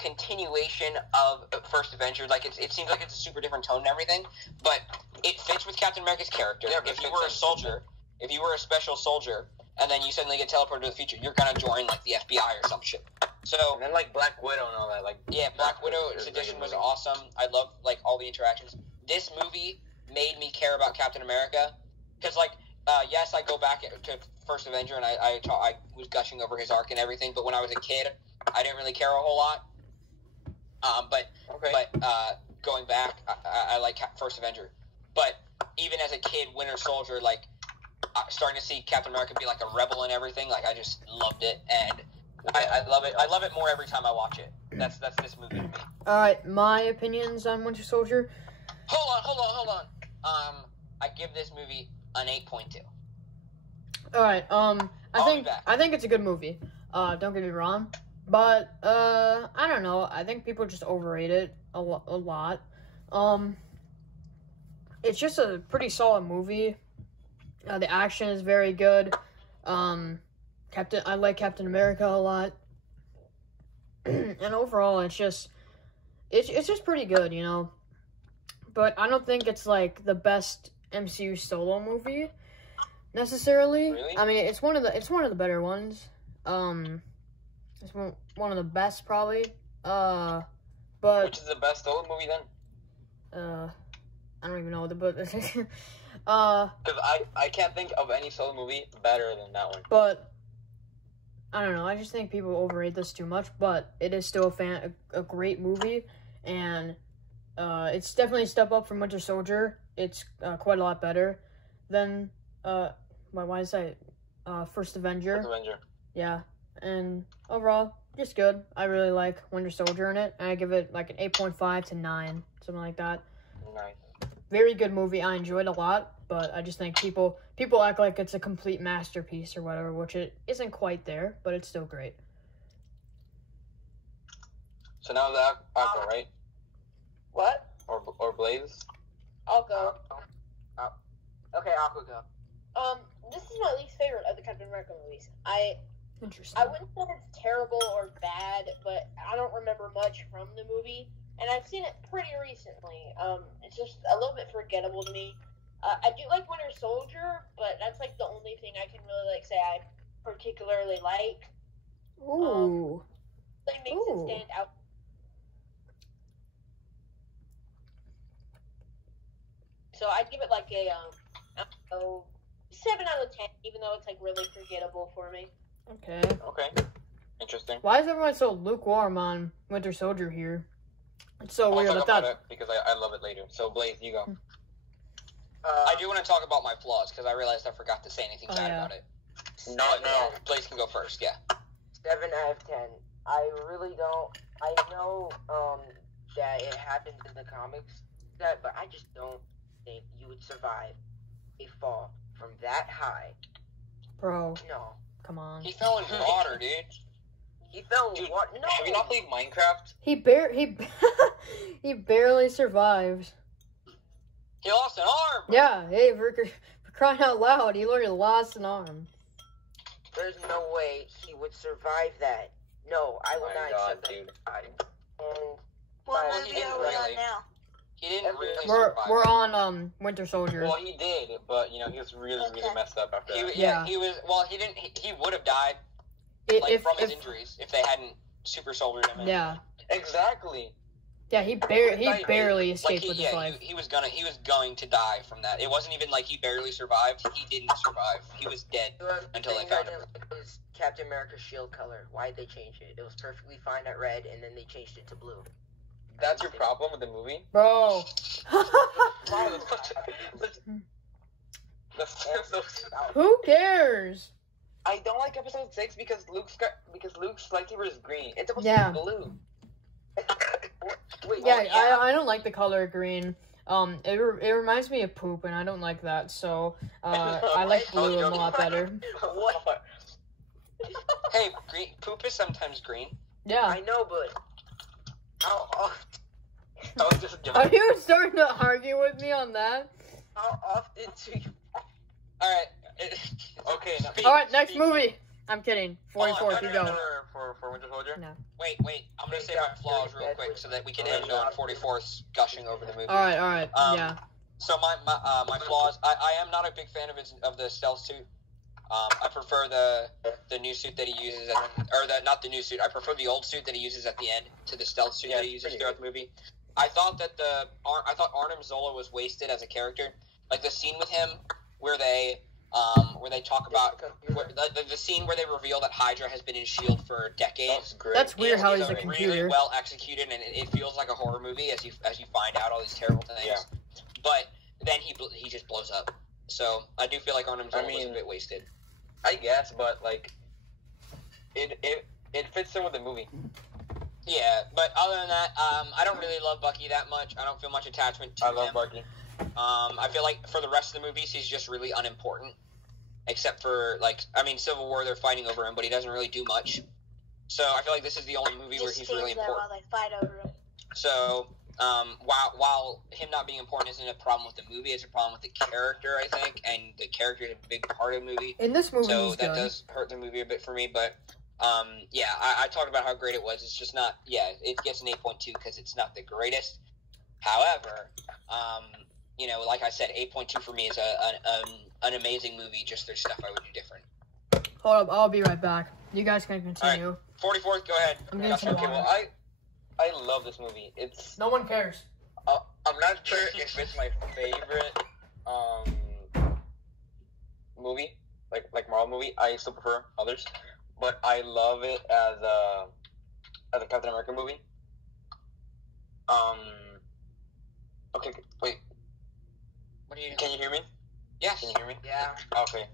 continuation of First Avenger. It seems like it's a super different tone and everything, but it fits with Captain America's character. Yeah, If you it were a fits in. soldier, if you were a special soldier, and then you suddenly get teleported to the future, you're gonna join the FBI or some shit. So And then Black Widow and all that. yeah, Black Widow is a edition good was movie. awesome. I love all the interactions. This movie made me care about Captain America because yes, I go back to First Avenger and I was gushing over his arc and everything, but when I was a kid, I didn't really care a whole lot. But going back, I like First Avenger. But even as a kid, Winter Soldier, starting to see Captain America be a rebel and everything, I just loved it, and I love it. I love it more every time I watch it. That's this movie to me. Alright, my opinions on Winter Soldier. Hold on. I give this movie an 8.2. Alright, I'll be back. I think it's a good movie. Don't get me wrong. But, I don't know. I think people just overrate it a lot. It's just a pretty solid movie. The action is very good. I like Captain America a lot. And overall, it's just pretty good, But I don't think it's, the best MCU solo movie, necessarily. Really? I mean, it's one of the better ones. It's one of the best, probably. But Which is the best solo movie then? I don't even know but Because I can't think of any solo movie better than that one. But I don't know. I just think people overrate this too much. But it is still a great movie, and it's definitely a step up from Winter Soldier. It's quite a lot better than why is that? First Avenger. First Avenger. Yeah, and overall, just good. I really like Winter Soldier in it, and I give it like an 8.5 to 9, something like that. Nice. Very good movie. I enjoyed a lot, but I just think people act like it's a complete masterpiece or whatever, which it isn't quite there, but it's still great. So now that Aqua, right? What? Or Blaze? I'll go. Okay, Aqua go. This is my least favorite of the Captain America movies. Interesting. I wouldn't say it's terrible or bad, but I don't remember much from the movie, and I've seen it pretty recently. It's just a little bit forgettable to me. I do like Winter Soldier, but that's like the only thing I can really like say I particularly like. Ooh. That makes it stand out. So I'd give it like a 7 out of 10, even though it's like really forgettable for me. Okay. Okay. Interesting. Why is everyone so lukewarm on Winter Soldier here? It's so I'll weird. talk I about thought. it because I love it later. So Blaze, you go. I do want to talk about my flaws because I realized I forgot to say anything bad yeah. about it. No. Blaze can go first. Yeah. 7 out of 10. I really don't. I know that it happens in the comics, but I just don't think you would survive a fall from that high. Bro, No. come on. He fell in water, dude. He fell in Dude, what? No. have you not played Minecraft? He barely survived. He lost an arm. Yeah. Hey, for crying out loud, he literally lost an arm. There's no way he would survive that. No, I will My not God, accept dude. that. And What Well, movie he are didn't we really. on now? He didn't really We're survive. on Winter Soldier. Well, he did, but he was really Okay. messed up after that. Yeah. He was. Well, he didn't. He would have died from his injuries if they hadn't super soldiered him in. Yeah. Exactly. Yeah, he barely escaped with his life. He was going to die from that. It wasn't even like he barely survived. He didn't survive. He was dead until they found him. It was Captain America's shield color. Why'd they change it? It was perfectly fine at red, and then they changed it to blue. That's your problem with the movie? Bro. Who cares? I don't like episode 6 because Luke's lightsaber is green. It's supposed Yeah. to be blue. Wait, Yeah, yeah. I don't like the color green. It reminds me of poop, and I don't like that. So I like blue a lot better. What? Hey, green poop is sometimes green. Yeah. I know, but how often? I was just Are joking. you starting to argue with me on that? How often do you? All right. Okay. No, All right, next movie. I'm kidding. Hold on, 44th, you go. For Winter Soldier? No. Wait. I'm gonna say my flaws real quick so that we can end on 44th gushing over the movie. All right. Yeah. So my flaws. I am not a big fan of the stealth suit. I prefer the new suit that he uses, not the new suit. I prefer the old suit that he uses at the end to the stealth suit that he uses throughout the movie. I thought that Arnim Zola was wasted as a character. Like the scene with him where they talk about the scene where they reveal that Hydra has been in S.H.I.E.L.D. for decades. That's great. That's weird how he's a It's computer. really well executed, and it feels like a horror movie as you find out all these terrible things. Yeah. But then he just blows up. So I do feel like Arnim Zola was a bit wasted. I guess, but like, it fits in with the movie. Yeah, but other than that, I don't really love Bucky that much. I don't feel much attachment to him. I love Bucky. I feel like for the rest of the movies, he's just really unimportant. Except for, Civil War, they're fighting over him, but he doesn't really do much. So I feel like this is the only movie where he's really important. While they fight over him. So, while him not being important isn't a problem with the movie, it's a problem with the character, I think, and the character is a big part of the movie. In this movie, So he's that good. does hurt the movie a bit for me, but I talked about how great it was. It's just not. Yeah, it gets an 8.2 because it's not the greatest. However, like I said, 8.2 for me is an amazing movie. Just there's stuff I would do different. Hold up, I'll be right back. You guys can continue. 44th, go ahead. I'm getting some Okay, water. well, I love this movie. It's No one cares. I'm not sure if it's my favorite movie, like Marvel movie. I still prefer others, but I love it as a Captain America movie. Okay, wait. What do you? Can you hear me? Yes. Can you hear me? Yeah. Okay.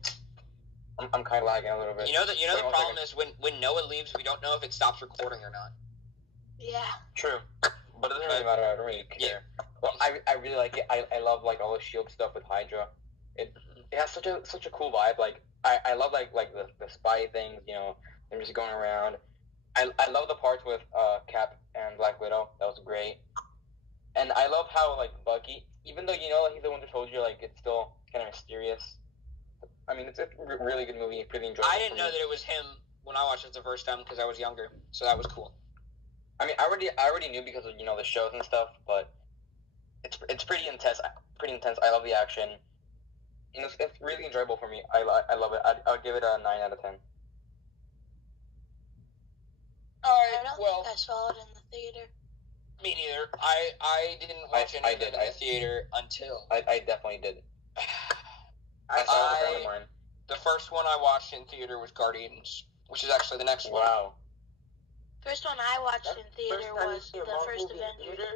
I'm kind of lagging a little bit. You know the Wait, one problem second. is when Noah leaves, we don't know if it stops recording or not. Yeah. True, but it doesn't really matter. I don't really care. Well, I really like it. I love like all the Shield stuff with Hydra. It has such a cool vibe. Like I love like the spy things. You know, them just going around. I love the parts with Cap and Black Widow. That was great. And I love how like Bucky, even though you know he's the one who told you, like it's still kind of mysterious. I mean, it's a really good movie. Pretty enjoyable. I didn't know that it was him when I watched it the first time because I was younger, so that was cool. I mean, I already knew because of the shows and stuff, but it's pretty intense. Pretty intense. I love the action. You know, it's really enjoyable for me. I love it. I'll give it a 9 out of 10. All I right. don't Well, think I saw it in the theater. Me neither. I didn't watch I anything did. in the theater until I definitely did. I saw it with a friend of mine. the first one I watched in theater was Guardians, which is actually the next one. Wow. First one I watched in theater was the first Avengers.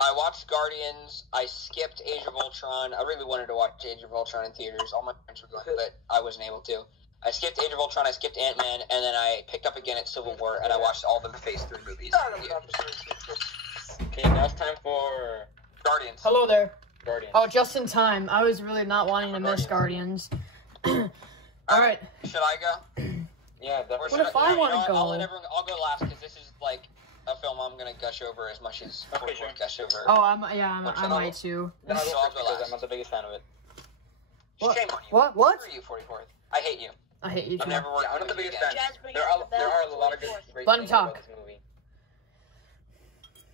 I watched Guardians. I skipped Age of Ultron. I really wanted to watch Age of Ultron in theaters. All my friends were going, but I wasn't able to. I skipped Age of Ultron. I skipped Ant-Man, and then I picked up again at Civil War, and I watched all the Phase 3 movies. Okay, now it's time for Guardians. Hello there. Guardians. Oh, just in time. I was really not wanting to miss Guardians. All right. Should I go? Yeah, Or definitely. should What if I you know wanna what? go? I'll go last because this is like a film I'm gonna gush over as much as Okay, sure. gush over. Oh, I might too. Then I'll So go I'll first go because last. I'm not the biggest fan of it. What? Shame on you. What? Screw you, 44th. I hate you. I hate you I'm too. never working Yeah, I'm not the with you biggest again. fan. Jazz, bring There out the are bell a lot of 24th. great Let him things talk. about this movie.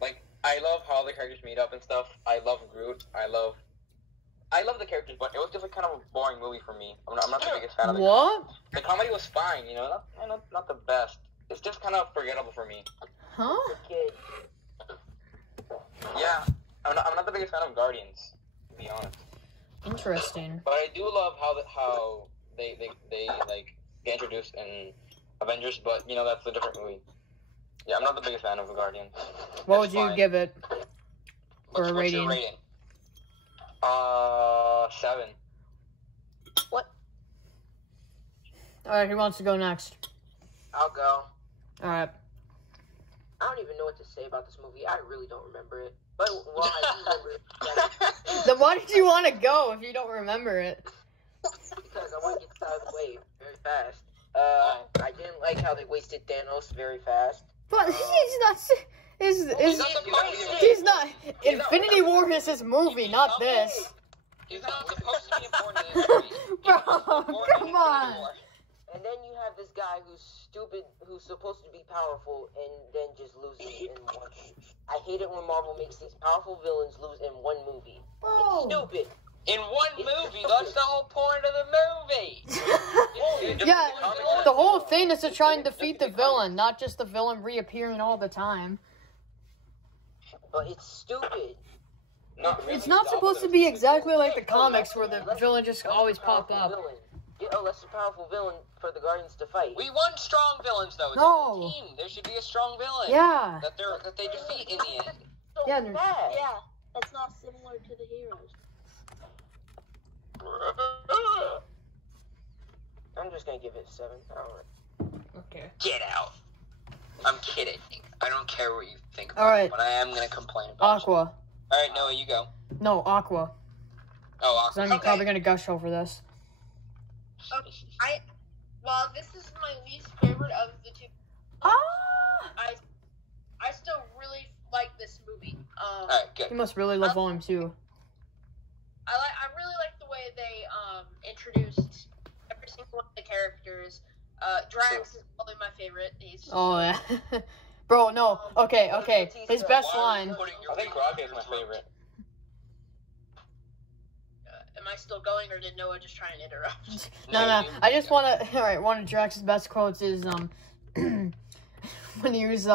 Like, I love how the characters meet up and stuff. I love Groot. I love the characters, but it was just like kind of a boring movie for me. I'm not the biggest fan of it. What? The comedy was fine, you know, not the best. It's just kind of forgettable for me. Huh? Kid. Yeah, I'm not the biggest fan of Guardians, to be honest. Interesting. But I do love how they like get introduced in Avengers, but you know that's a different movie. Yeah, I'm not the biggest fan of the Guardians. What That's would you fine. give it? For a What's your rating? rating? 7. All right, who wants to go next? I'll go. All right. I don't even know what to say about this movie. I really don't remember it. But well, I do remember it Then why did you want to go if you don't remember it? because I want to get this out of the way very fast. I didn't like how they wasted Thanos very fast. But he's not. He's Is not supposed to be. he's not. Infinity War is his movie, not this. He's not supposed to be important in this movie. Bro, He's important in come Infinity on. War. And then you have this guy who's stupid, who's supposed to be powerful, and then just loses in one. I hate it when Marvel makes these powerful villains lose in one movie. Bro. It's stupid. In one movie, that's the whole point of the movie. Yeah, the whole thing is to try and defeat the villain, not just the villain reappearing all the time. But it's stupid. Not really. It's not The supposed to opposite. be exactly like the comics where the villain just always pop up. Villain. Get a less powerful villain for the Guardians to fight. We want strong villains, though. It's a No. whole team. There should be a strong villain Yeah. that they defeat in the end. So Yeah, they're- bad. Yeah, that's not similar to the heroes. I'm just gonna give it a 7. I don't know. Okay. Get out. I'm kidding. I don't care what you think about All right. it, but I am going to complain about it. Aqua. All right, Noah, you go. No, Aqua. Oh, 'Cause I'm probably gonna gush over this. well, this is my least favorite of the two. Ah! I still really like this movie. All right, You good. must really love Volume 2. I really like the way they introduced every single one of the characters. Drax is probably my favorite. He's Oh yeah. Bro, no. Okay. His best line. I think Rocket is my favorite. Am I still going, or did Noah just try and interrupt? No. I just wanna. All right. One of Drax's best quotes is when he was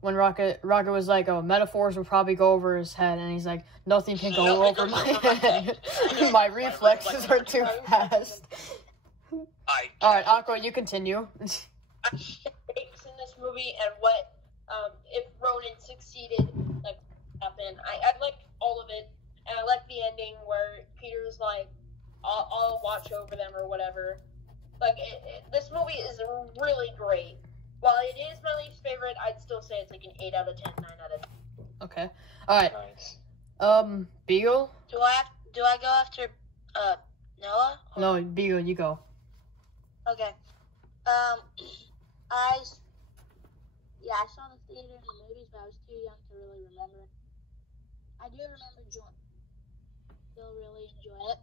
when Rocket was like, "Oh, metaphors will probably go over his head," and he's like, "Nothing can go over my head. My reflexes are too fast." All right, Aqua, you continue. Stakes in this movie and what if Ronan succeeded, like happened. I like all of it, and I like the ending where Peter's like, "I'll watch over them" or whatever. Like this movie is really great. While it is my least favorite, I'd still say it's like an 8 out of 10, 9 out of 10. Okay. All right. Nice. Beagle? Do I go after Noah? No, Beagle, you go. Okay. I saw the theater in the movies, but I was too young to really remember. I do remember enjoying. Still really enjoy it.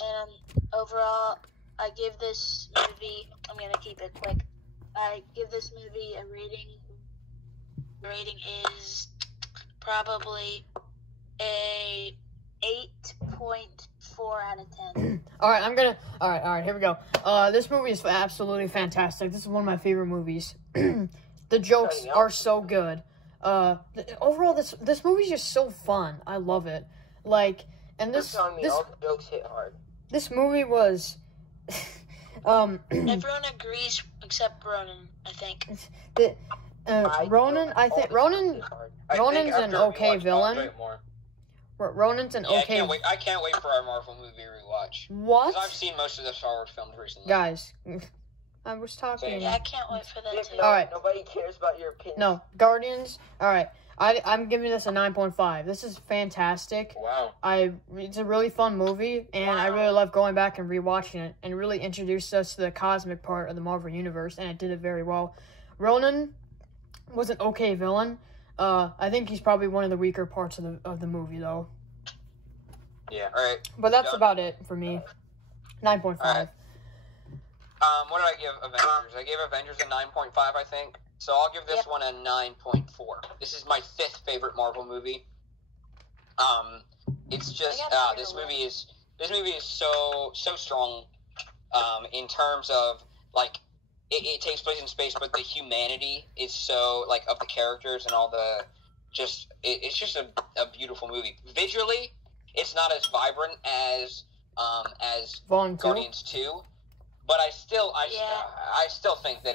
And overall, I give this movie. I'm gonna keep it quick. I give this movie a rating. The rating is probably a 8.4 out of 10. All right, here we go. This movie is absolutely fantastic. This is one of my favorite movies. The jokes are so good. Overall, this movie is just so fun. I love it. Like, and this all the jokes hit hard. This movie was, Everyone agrees except Ronan, I think. Ronan's an okay villain. Ronan's an okay. I can't wait for our Marvel movie rewatch. What? Because I've seen most of the Star Wars films recently. Guys, I was talking. Yeah, I can't wait for that too. All right. Nobody cares about your opinion. No, Guardians. All right. I'm giving this a 9.5. This is fantastic. Wow. It's a really fun movie, and I really love going back and rewatching it, and really introduced us to the cosmic part of the Marvel Universe, and it did it very well. Ronan was an okay villain. I think he's probably one of the weaker parts of the movie, though. Yeah. All right. But that's about it for me. 9.5. All right. What did I give Avengers? I gave Avengers a 9.5, I think. So I'll give this one a 9.4. This is my 5th favorite Marvel movie. It's just this movie is so strong. In terms of like it takes place in space, but the humanity is so like of the characters and all the it's just a beautiful movie. Visually, it's not as vibrant as Guardians 2, but I still think that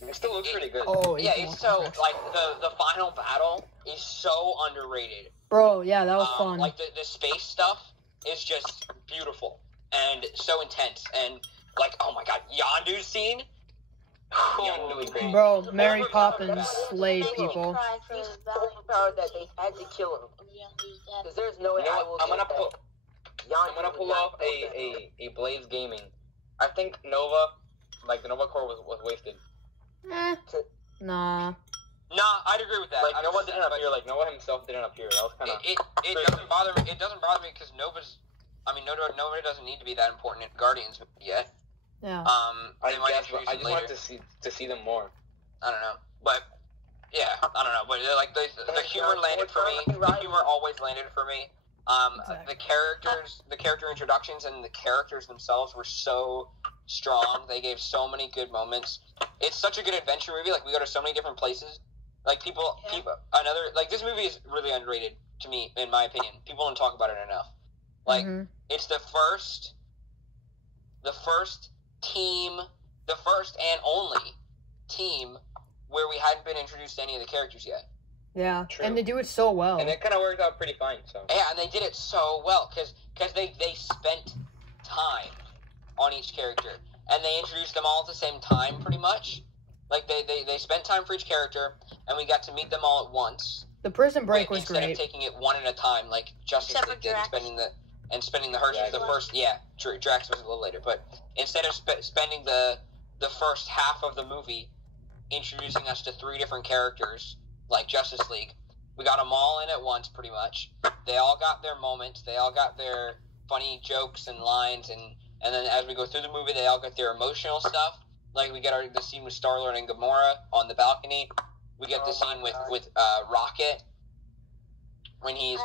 It still looks pretty good. Oh, yeah, it's so like the final battle is so underrated. Bro, yeah, that was fun. Like the space stuff is just beautiful and so intense, and like, oh my god, Yondu's scene. Yondu was great. Bro, Mary Poppins slayed people. He's so proud that they had to kill him. Because there's no way I'm gonna pull off a Blaze Gaming. I think Nova, like the Nova Core was wasted. Nah. Nah, I'd agree with that. Like Nova didn't appear. Like Nova himself didn't appear. That was kind of. It doesn't bother me. It doesn't bother me because Nova doesn't need to be that important in Guardians yet. Yeah. I just wanted to see them more. I don't know, but yeah, I don't know, but like the humor landed for me. The humor always landed for me. Exactly. The character introductions and the characters themselves were so strong. They gave so many good moments. It's such a good adventure movie. Like we go to so many different places. Like this movie is really underrated to me, in my opinion. People don't talk about it enough. Like it's the first and only team where we hadn't been introduced to any of the characters yet. Yeah, True. and they do it so well. And it kind of worked out pretty fine. So yeah, and they did it so well because they spent time on each character, and they introduced them all at the same time, pretty much. Like they spent time for each character, and we got to meet them all at once. The Prison Break was instead great. of taking it one at a time, like Justice League did, and spending the Hershey's the first. Yeah, true. Drax was a little later, but instead of spending the first half of the movie introducing us to 3 different characters like Justice League, we got them all in at once, pretty much. They all got their moments. They all got their funny jokes and lines, and then as we go through the movie, they all get their emotional stuff. Like we get the scene with Star-Lord and Gamora on the balcony. We get the scene with Rocket when he's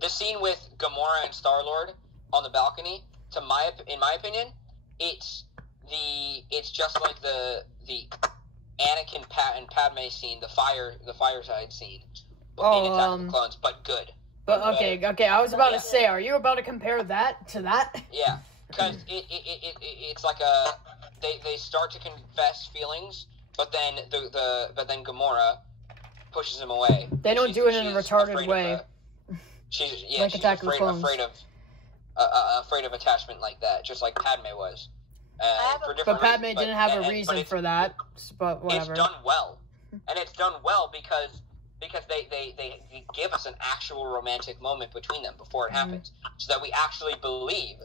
the scene with Gamora and Star-Lord on the balcony. In my opinion, it's just like the Anakin and Padme scene, the fireside scene, Oh, in Attack of the Clones, but good. But okay. I was about to say, are you about to compare that to that? Yeah, because it's like they start to confess feelings, but then but then Gamora pushes him away. They don't do it in a retarded way. She's Attack of the Clones. afraid of attachment like that, just like Padme was. But Padme didn't have a reason for that. But whatever. It's done well, and it's done well because they give us an actual romantic moment between them before it happens, so that we actually believe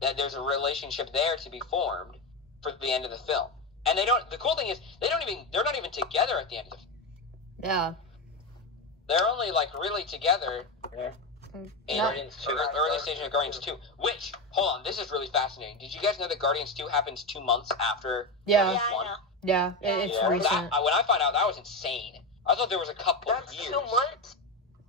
that there's a relationship there to be formed for the end of the film. And they don't. The cool thing is they're not even together at the end of the film. Yeah. They're only like really together. Yeah. In early stage of Guardians 2. Which, hold on, this is really fascinating. Did you guys know that Guardians 2 happens 2 months after Guardians 1? Yeah, it's recent. When I found out, that was insane. I thought there was a couple of years. 2 months?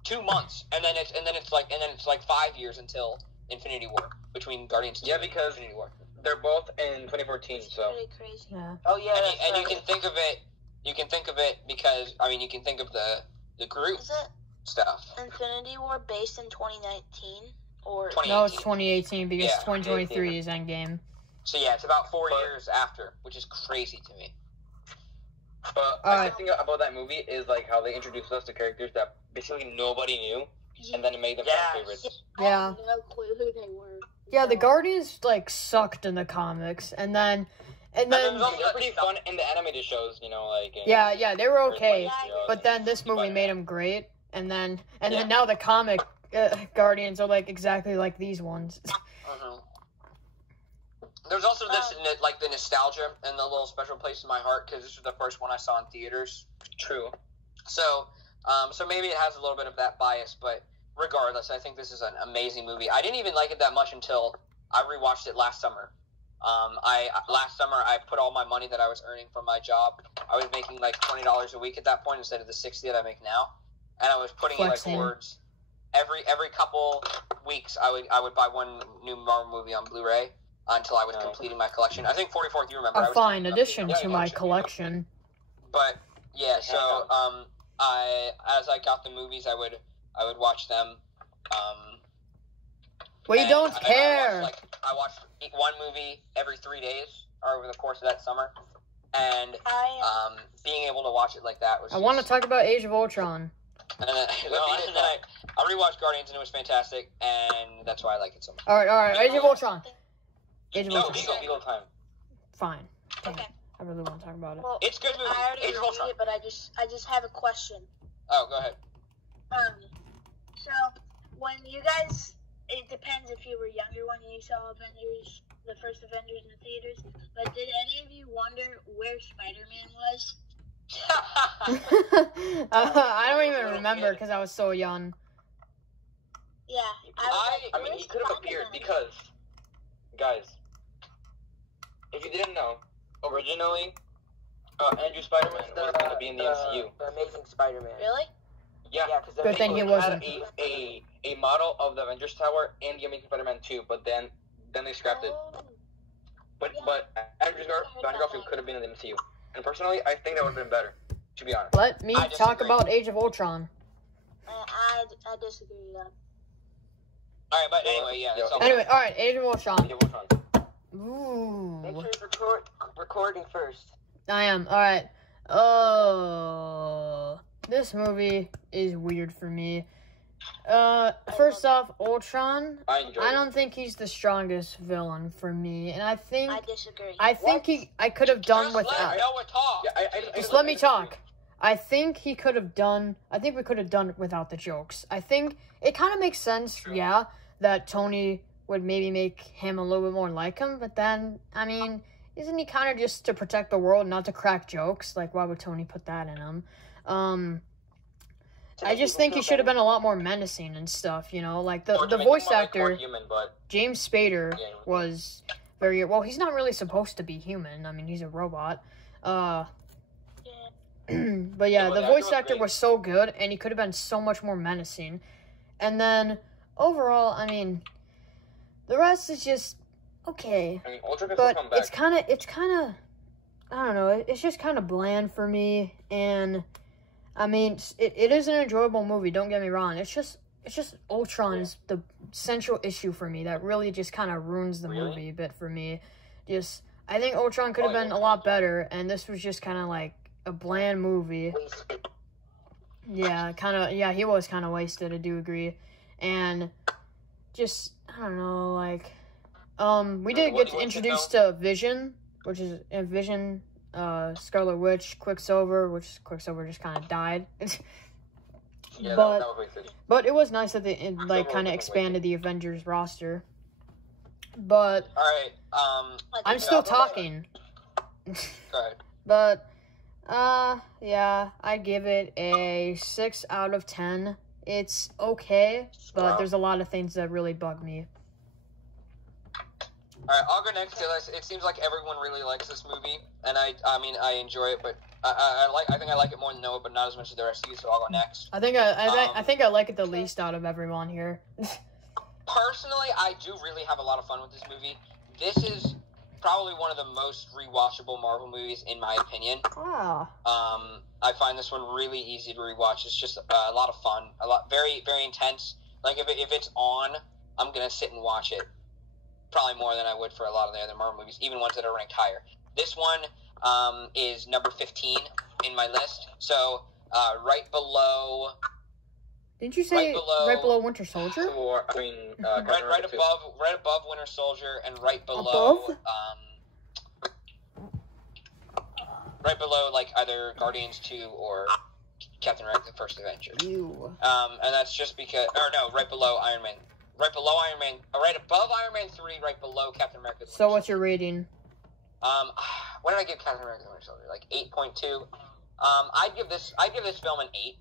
2 months, and then it's like 5 years until Infinity War between Guardians 2 and Infinity War. They're both in 2014, so. Pretty crazy. Yeah. Oh yeah. And you can think of it. You can think of it because you can think of the group Is it stuff. Infinity War based in 2019 or? No, it's 2018 because Yeah, 2023 is Endgame. So yeah, it's about 4 years after, which is crazy to me. But the thing about that movie is like how they introduced us to characters that basically nobody knew, and then it made them fan favorites. I Yeah. have no clue who they were. Yeah, the Guardians like sucked in the comics, and then They're pretty fun in the animated shows, like. yeah, they were okay. Yeah, But then this movie made them great, and then now the comic Guardians are like exactly like these ones. There's also this like the nostalgia and the little special place in my heart because this was the first one I saw in theaters. True. So maybe it has a little bit of that bias, but regardless, I think this is an amazing movie. I didn't even like it that much until I rewatched it last summer. Last summer I put all my money that I was earning from my job. I was making like $20 a week at that point instead of the $60 that I make now, and I was putting it like towards every couple weeks I would buy one new Marvel movie on Blu-ray until I was completing my collection. I think 44th, you remember. A fine addition to my collection. But yeah, so as I got the movies, I would watch them. We don't care. I watched one movie every 3 days over the course of that summer, and being able to watch it like that was. I want to talk about Age of Ultron. And then I rewatched Guardians and it was fantastic, and that's why I like it so much. All right, Age of Ultron. Age of Ultron. Legal time. Fine. Okay. I really want to talk about it. Well, It's good movie. I already Age of Ultron. reviewed it, but I just have a question. Oh, go ahead. So when you guys, it depends if you were younger when you saw Avengers, the first Avengers in the theaters. But did any of you wonder where Spider-Man was? I don't even remember because I was so young. Yeah, I mean, he could have appeared because, guys, if you didn't know, originally, Andrew Spider-Man was going to be in the MCU. The Amazing Spider-Man. Really? Yeah, because But then he wasn't. had a model of the Avengers Tower and the Amazing Spider-Man 2, but then they scrapped it. Oh, But Andrew Garfield could have been in the MCU. And personally, I think that would have been better, to be honest. Let me talk about Age of Ultron. I disagree with that. Alright, but anyway, yeah. That's all. Anyway, alright, Age of Ultron. Age of Ultron. Make Ooh. sure you're recording first. I am. Alright. Oh. This movie is weird for me. First off, Ultron. I don't think he's the strongest villain for me, and I disagree. I could have done without. Let Noah talk. Just let me talk. I think we could have done it without the jokes. I think it kind of makes sense, yeah, that Tony would maybe make him a little bit more like him, but then, I mean, isn't he kind of just to protect the world, not to crack jokes? Like, why would Tony put that in him? I just think he should have been a lot more menacing and stuff, like the voice actor, James Spader, was very, well, he's not really supposed to be human. I mean, he's a robot. But yeah, the voice actor was so good, and he could have been so much more menacing. And then, overall, I mean, the rest is just okay. I mean, Ultron can but still come back. it's kind of I don't know. It's just kind of bland for me, and I mean, it is an enjoyable movie. Don't get me wrong. It's just Ultron is the central issue for me that really just kind of ruins the movie a bit for me. I think Ultron could have been a lot better, and this was just kind of like a bland movie. Yeah, he was kind of wasted. I do agree, and just I don't know, like, we did get introduced to Vision, which is Vision, Scarlet Witch, Quicksilver, which Quicksilver just kind of died. Yeah, but that was wasted. but it was nice that they kind of expanded the Avengers roster. But All right. I'm still talking. Go ahead. But yeah, I'd give it a 6 out of 10. It's okay, but there's a lot of things that really bug me. All right, I'll go next because it seems like everyone really likes this movie, and I mean I enjoy it, but I think I like it more than Noah, but not as much as the rest of you. So I'll go next. I think I like it the least out of everyone here. Personally, I do really have a lot of fun with this movie. This is probably one of the most rewatchable Marvel movies, in my opinion. Ah. I find this one really easy to rewatch. It's just a lot of fun, very, very intense. Like if it's on, I'm gonna sit and watch it. Probably more than I would for a lot of the other Marvel movies, even ones that are ranked higher. This one is number 15 in my list. So right below. Didn't you say right below Winter Soldier? Right above Winter Soldier, and right below right below like either Guardians 2 or Captain America: The First Avenger. And that's just because, right below Iron Man. Right below Iron Man, right above Iron Man 3, right below Captain America. So what's your rating? What did I give Captain America: The Winter Soldier? Like 8.2. I'd give this film an 8.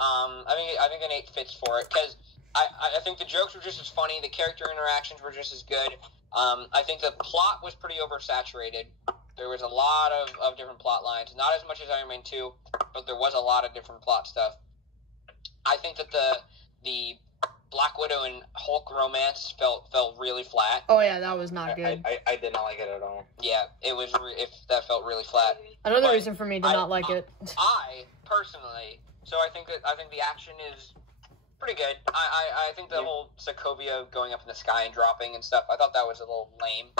I think an 8 fits for it because I think the jokes were just as funny, the character interactions were just as good. I think the plot was pretty oversaturated. There was a lot of different plot lines, not as much as Iron Man 2, but there was a lot of different plot stuff. I think that the Black Widow and Hulk romance felt really flat. Oh yeah, that was not good. I did not like it at all. Yeah, that felt really flat. Another reason for me to not like it. I personally, so I think the action is pretty good. I think the whole Sokovia going up in the sky and dropping and stuff, I thought that was a little lame.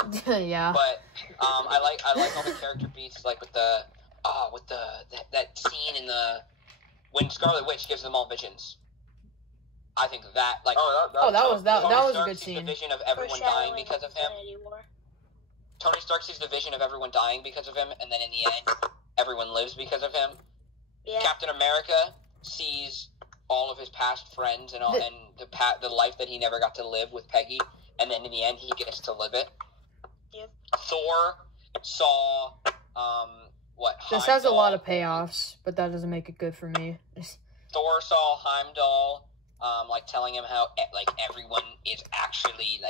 Yeah. But I like all the character beats, like with that scene when Scarlet Witch gives them all visions. I think that that was a good scene. The vision of everyone dying because of him. Tony Stark sees the vision of everyone dying because of him, and then in the end, everyone lives because of him. Yeah. Captain America sees all of his past friends and the life that he never got to live with Peggy, and then in the end, he gets to live it. Yep. Thor saw This has a lot of payoffs, but that doesn't make it good for me. Thor saw Heimdall, telling him how everyone is actually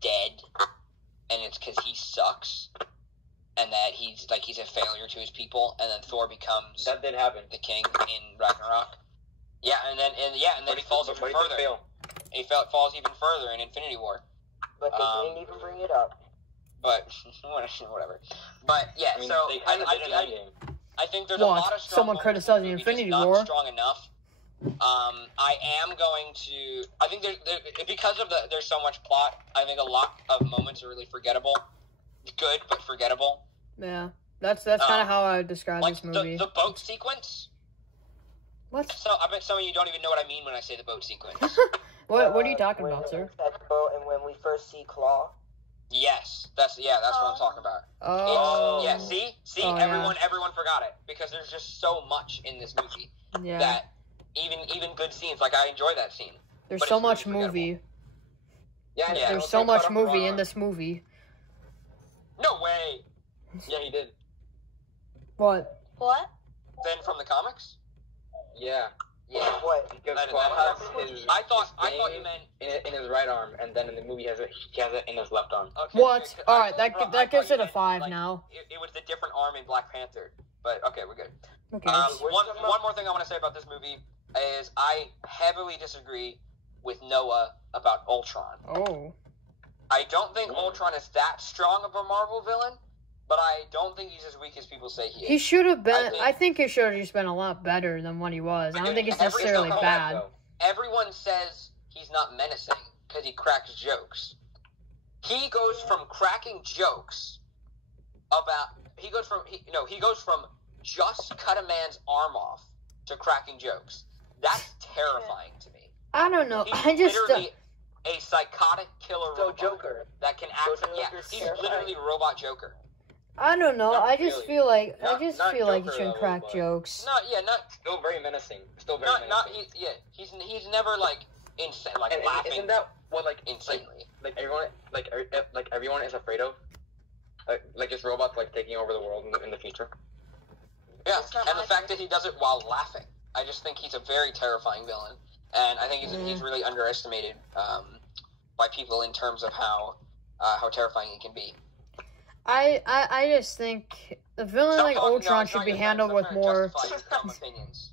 dead, and it's because he sucks, and that he's a failure to his people, and then Thor becomes that did happen. The king in Ragnarok. Yeah, and then he falls even further. He falls even further in Infinity War. But they didn't even bring it up. But whatever. But yeah, I mean, so I think there's a lot of strong someone criticizing Infinity War. Not strong enough. I am going to. I think because there's so much plot. I think a lot of moments are really forgettable. Good, but forgettable. Yeah, that's kind of how I would describe this movie. The boat sequence. What? So I bet some of you don't even know what I mean when I say the boat sequence. What are you talking about, sir? And when we first see Claw. Yes, that's what I'm talking about. Oh. See, everyone forgot it because there's just so much in this movie that even good scenes, I enjoy that scene. There's so much movie. Yeah, there's so much movie in this movie. No way. Yeah, he did. What? Then from the comics? Yeah. Yeah. What? Because Claw has his I thought you meant in his right arm, and then in the movie he has it in his left arm. Okay, what? All right, that gives it a 5 now. It was the different arm in Black Panther, but okay, we're good. Okay. One more thing I want to say about this movie is I heavily disagree with Noah about Ultron. Oh. I don't think Ultron is that strong of a Marvel villain, but I don't think he's as weak as people say he is. He should have been. think- I think he should have just been a lot better than what he was. I don't think it's Every necessarily single bad. Everyone says he's not menacing because he cracks jokes. He goes from cracking jokes about he goes from just cut a man's arm off to cracking jokes. That's terrifying to me. I don't know. He's I just literally a psychotic killer So robot Joker. that can So act. Yeah, Joker's he's terrifying. literally robot Joker. I don't know. Not I just really. feel like Not- he not shouldn't Joker crack level, but- jokes. Still very menacing. Still very Not menacing. he's never like insane, like and laughing isn't that what insanely. like everyone is afraid of? Like just robots like taking over the world in the future. Yeah, It's not and the my fact that he does it while laughing. I just think he's a very terrifying villain, and I think he's really underestimated by people in terms of how terrifying he can be. I just think a villain Stop like talking, Ultron it's should not be your turn. handled Stop with trying to more. justify your dumb opinions.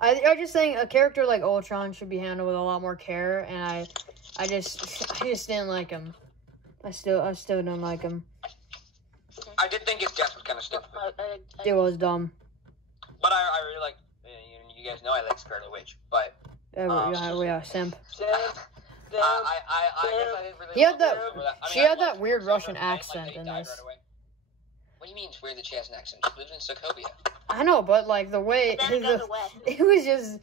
I just think a character like Ultron should be handled with a lot more care, and I just didn't like him. I still don't like him. I did think his death was kind of stupid, It was dumb. but I really like. You guys know I like Scarlet Witch, but Yeah, simp. Sam, I guess I didn't really. He had love that- her over that. I mean, she I had that liked weird Quicksilver, Russian but I didn't like accent that he in died this. right away. What do you mean it's weird that she has an accent? She lives in Sokovia. I know, but like the way Then it goes away. it was just.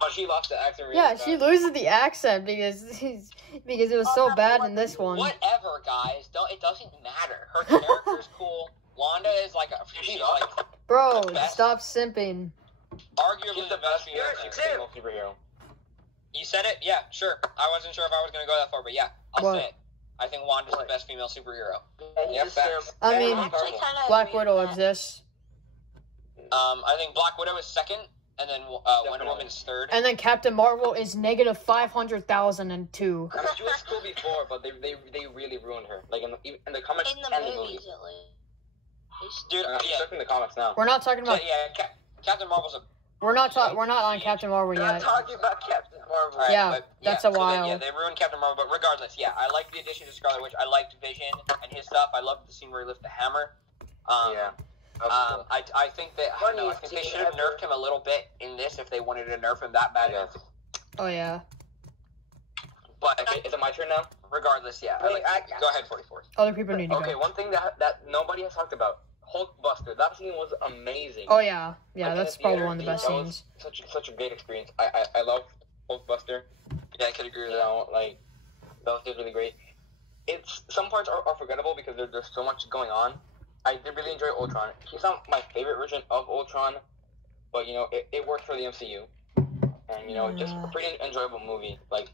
But she lost the accent. Really Yeah, fast. she loses the accent because it was so bad in this one. Whatever, guys. It doesn't matter. Her character's cool. Wanda is like she's like Bro, the best. stop simping. arguably She's the best female. female superhero. You said it? Yeah, sure. I wasn't sure if I was going to go that far, but yeah, I'll What? say it. I think Wanda's the best female superhero. Yeah, facts. I mean, Actually, kind of Black Widow exists, I think Black Widow is second, and then Wonder Definitely. Woman is third. and then Captain Marvel is negative 500,002. I mean, she was cool before, but they really ruined her. Like in the comics in the and the movies movies. at least. Dude, yeah, Stuck in the comics now. We're not talking so, about. yeah. Captain Marvel's a. We're not on Captain Marvel we're not yet. talking about Captain Marvel. Alright, Yeah, but, that's a so while. They ruined Captain Marvel, but regardless, yeah, I liked the addition to Scarlet Witch. I liked Vision and his stuff. I loved the scene where he lifted the hammer. Yeah. That was cool. I think that I don't know, I think they should have nerfed him a little bit in this if they wanted to nerf him that bad. Yeah. Oh yeah. But Okay, is it my turn now? regardless, yeah. Wait, Go ahead, 44. Other people need to Okay, go. one thing that nobody has talked about, Hulkbuster. That scene was amazing. Oh yeah, yeah. Like, That's in the probably theater, one of the best that was scenes. such a great experience. I love Hulkbuster. Yeah, I could agree with You that. know, like that was just really great. It's some parts are forgettable because there's so much going on. I did really enjoy Ultron. He's not my favorite version of Ultron, but you know it worked for the MCU, and you know just a pretty enjoyable movie. Like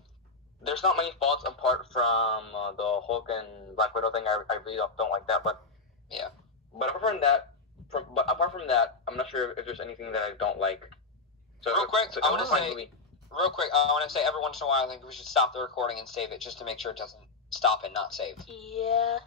there's not many faults apart from the Hulk and Black Widow thing. I really don't like that, but Yeah. But apart from that, I'm not sure if there's anything that I don't like. So Real quick, so I it wanna was a fun say- movie. Real quick, I want to say every once in a while I think we should stop the recording and save it just to make sure it doesn't stop and not save. Yeah.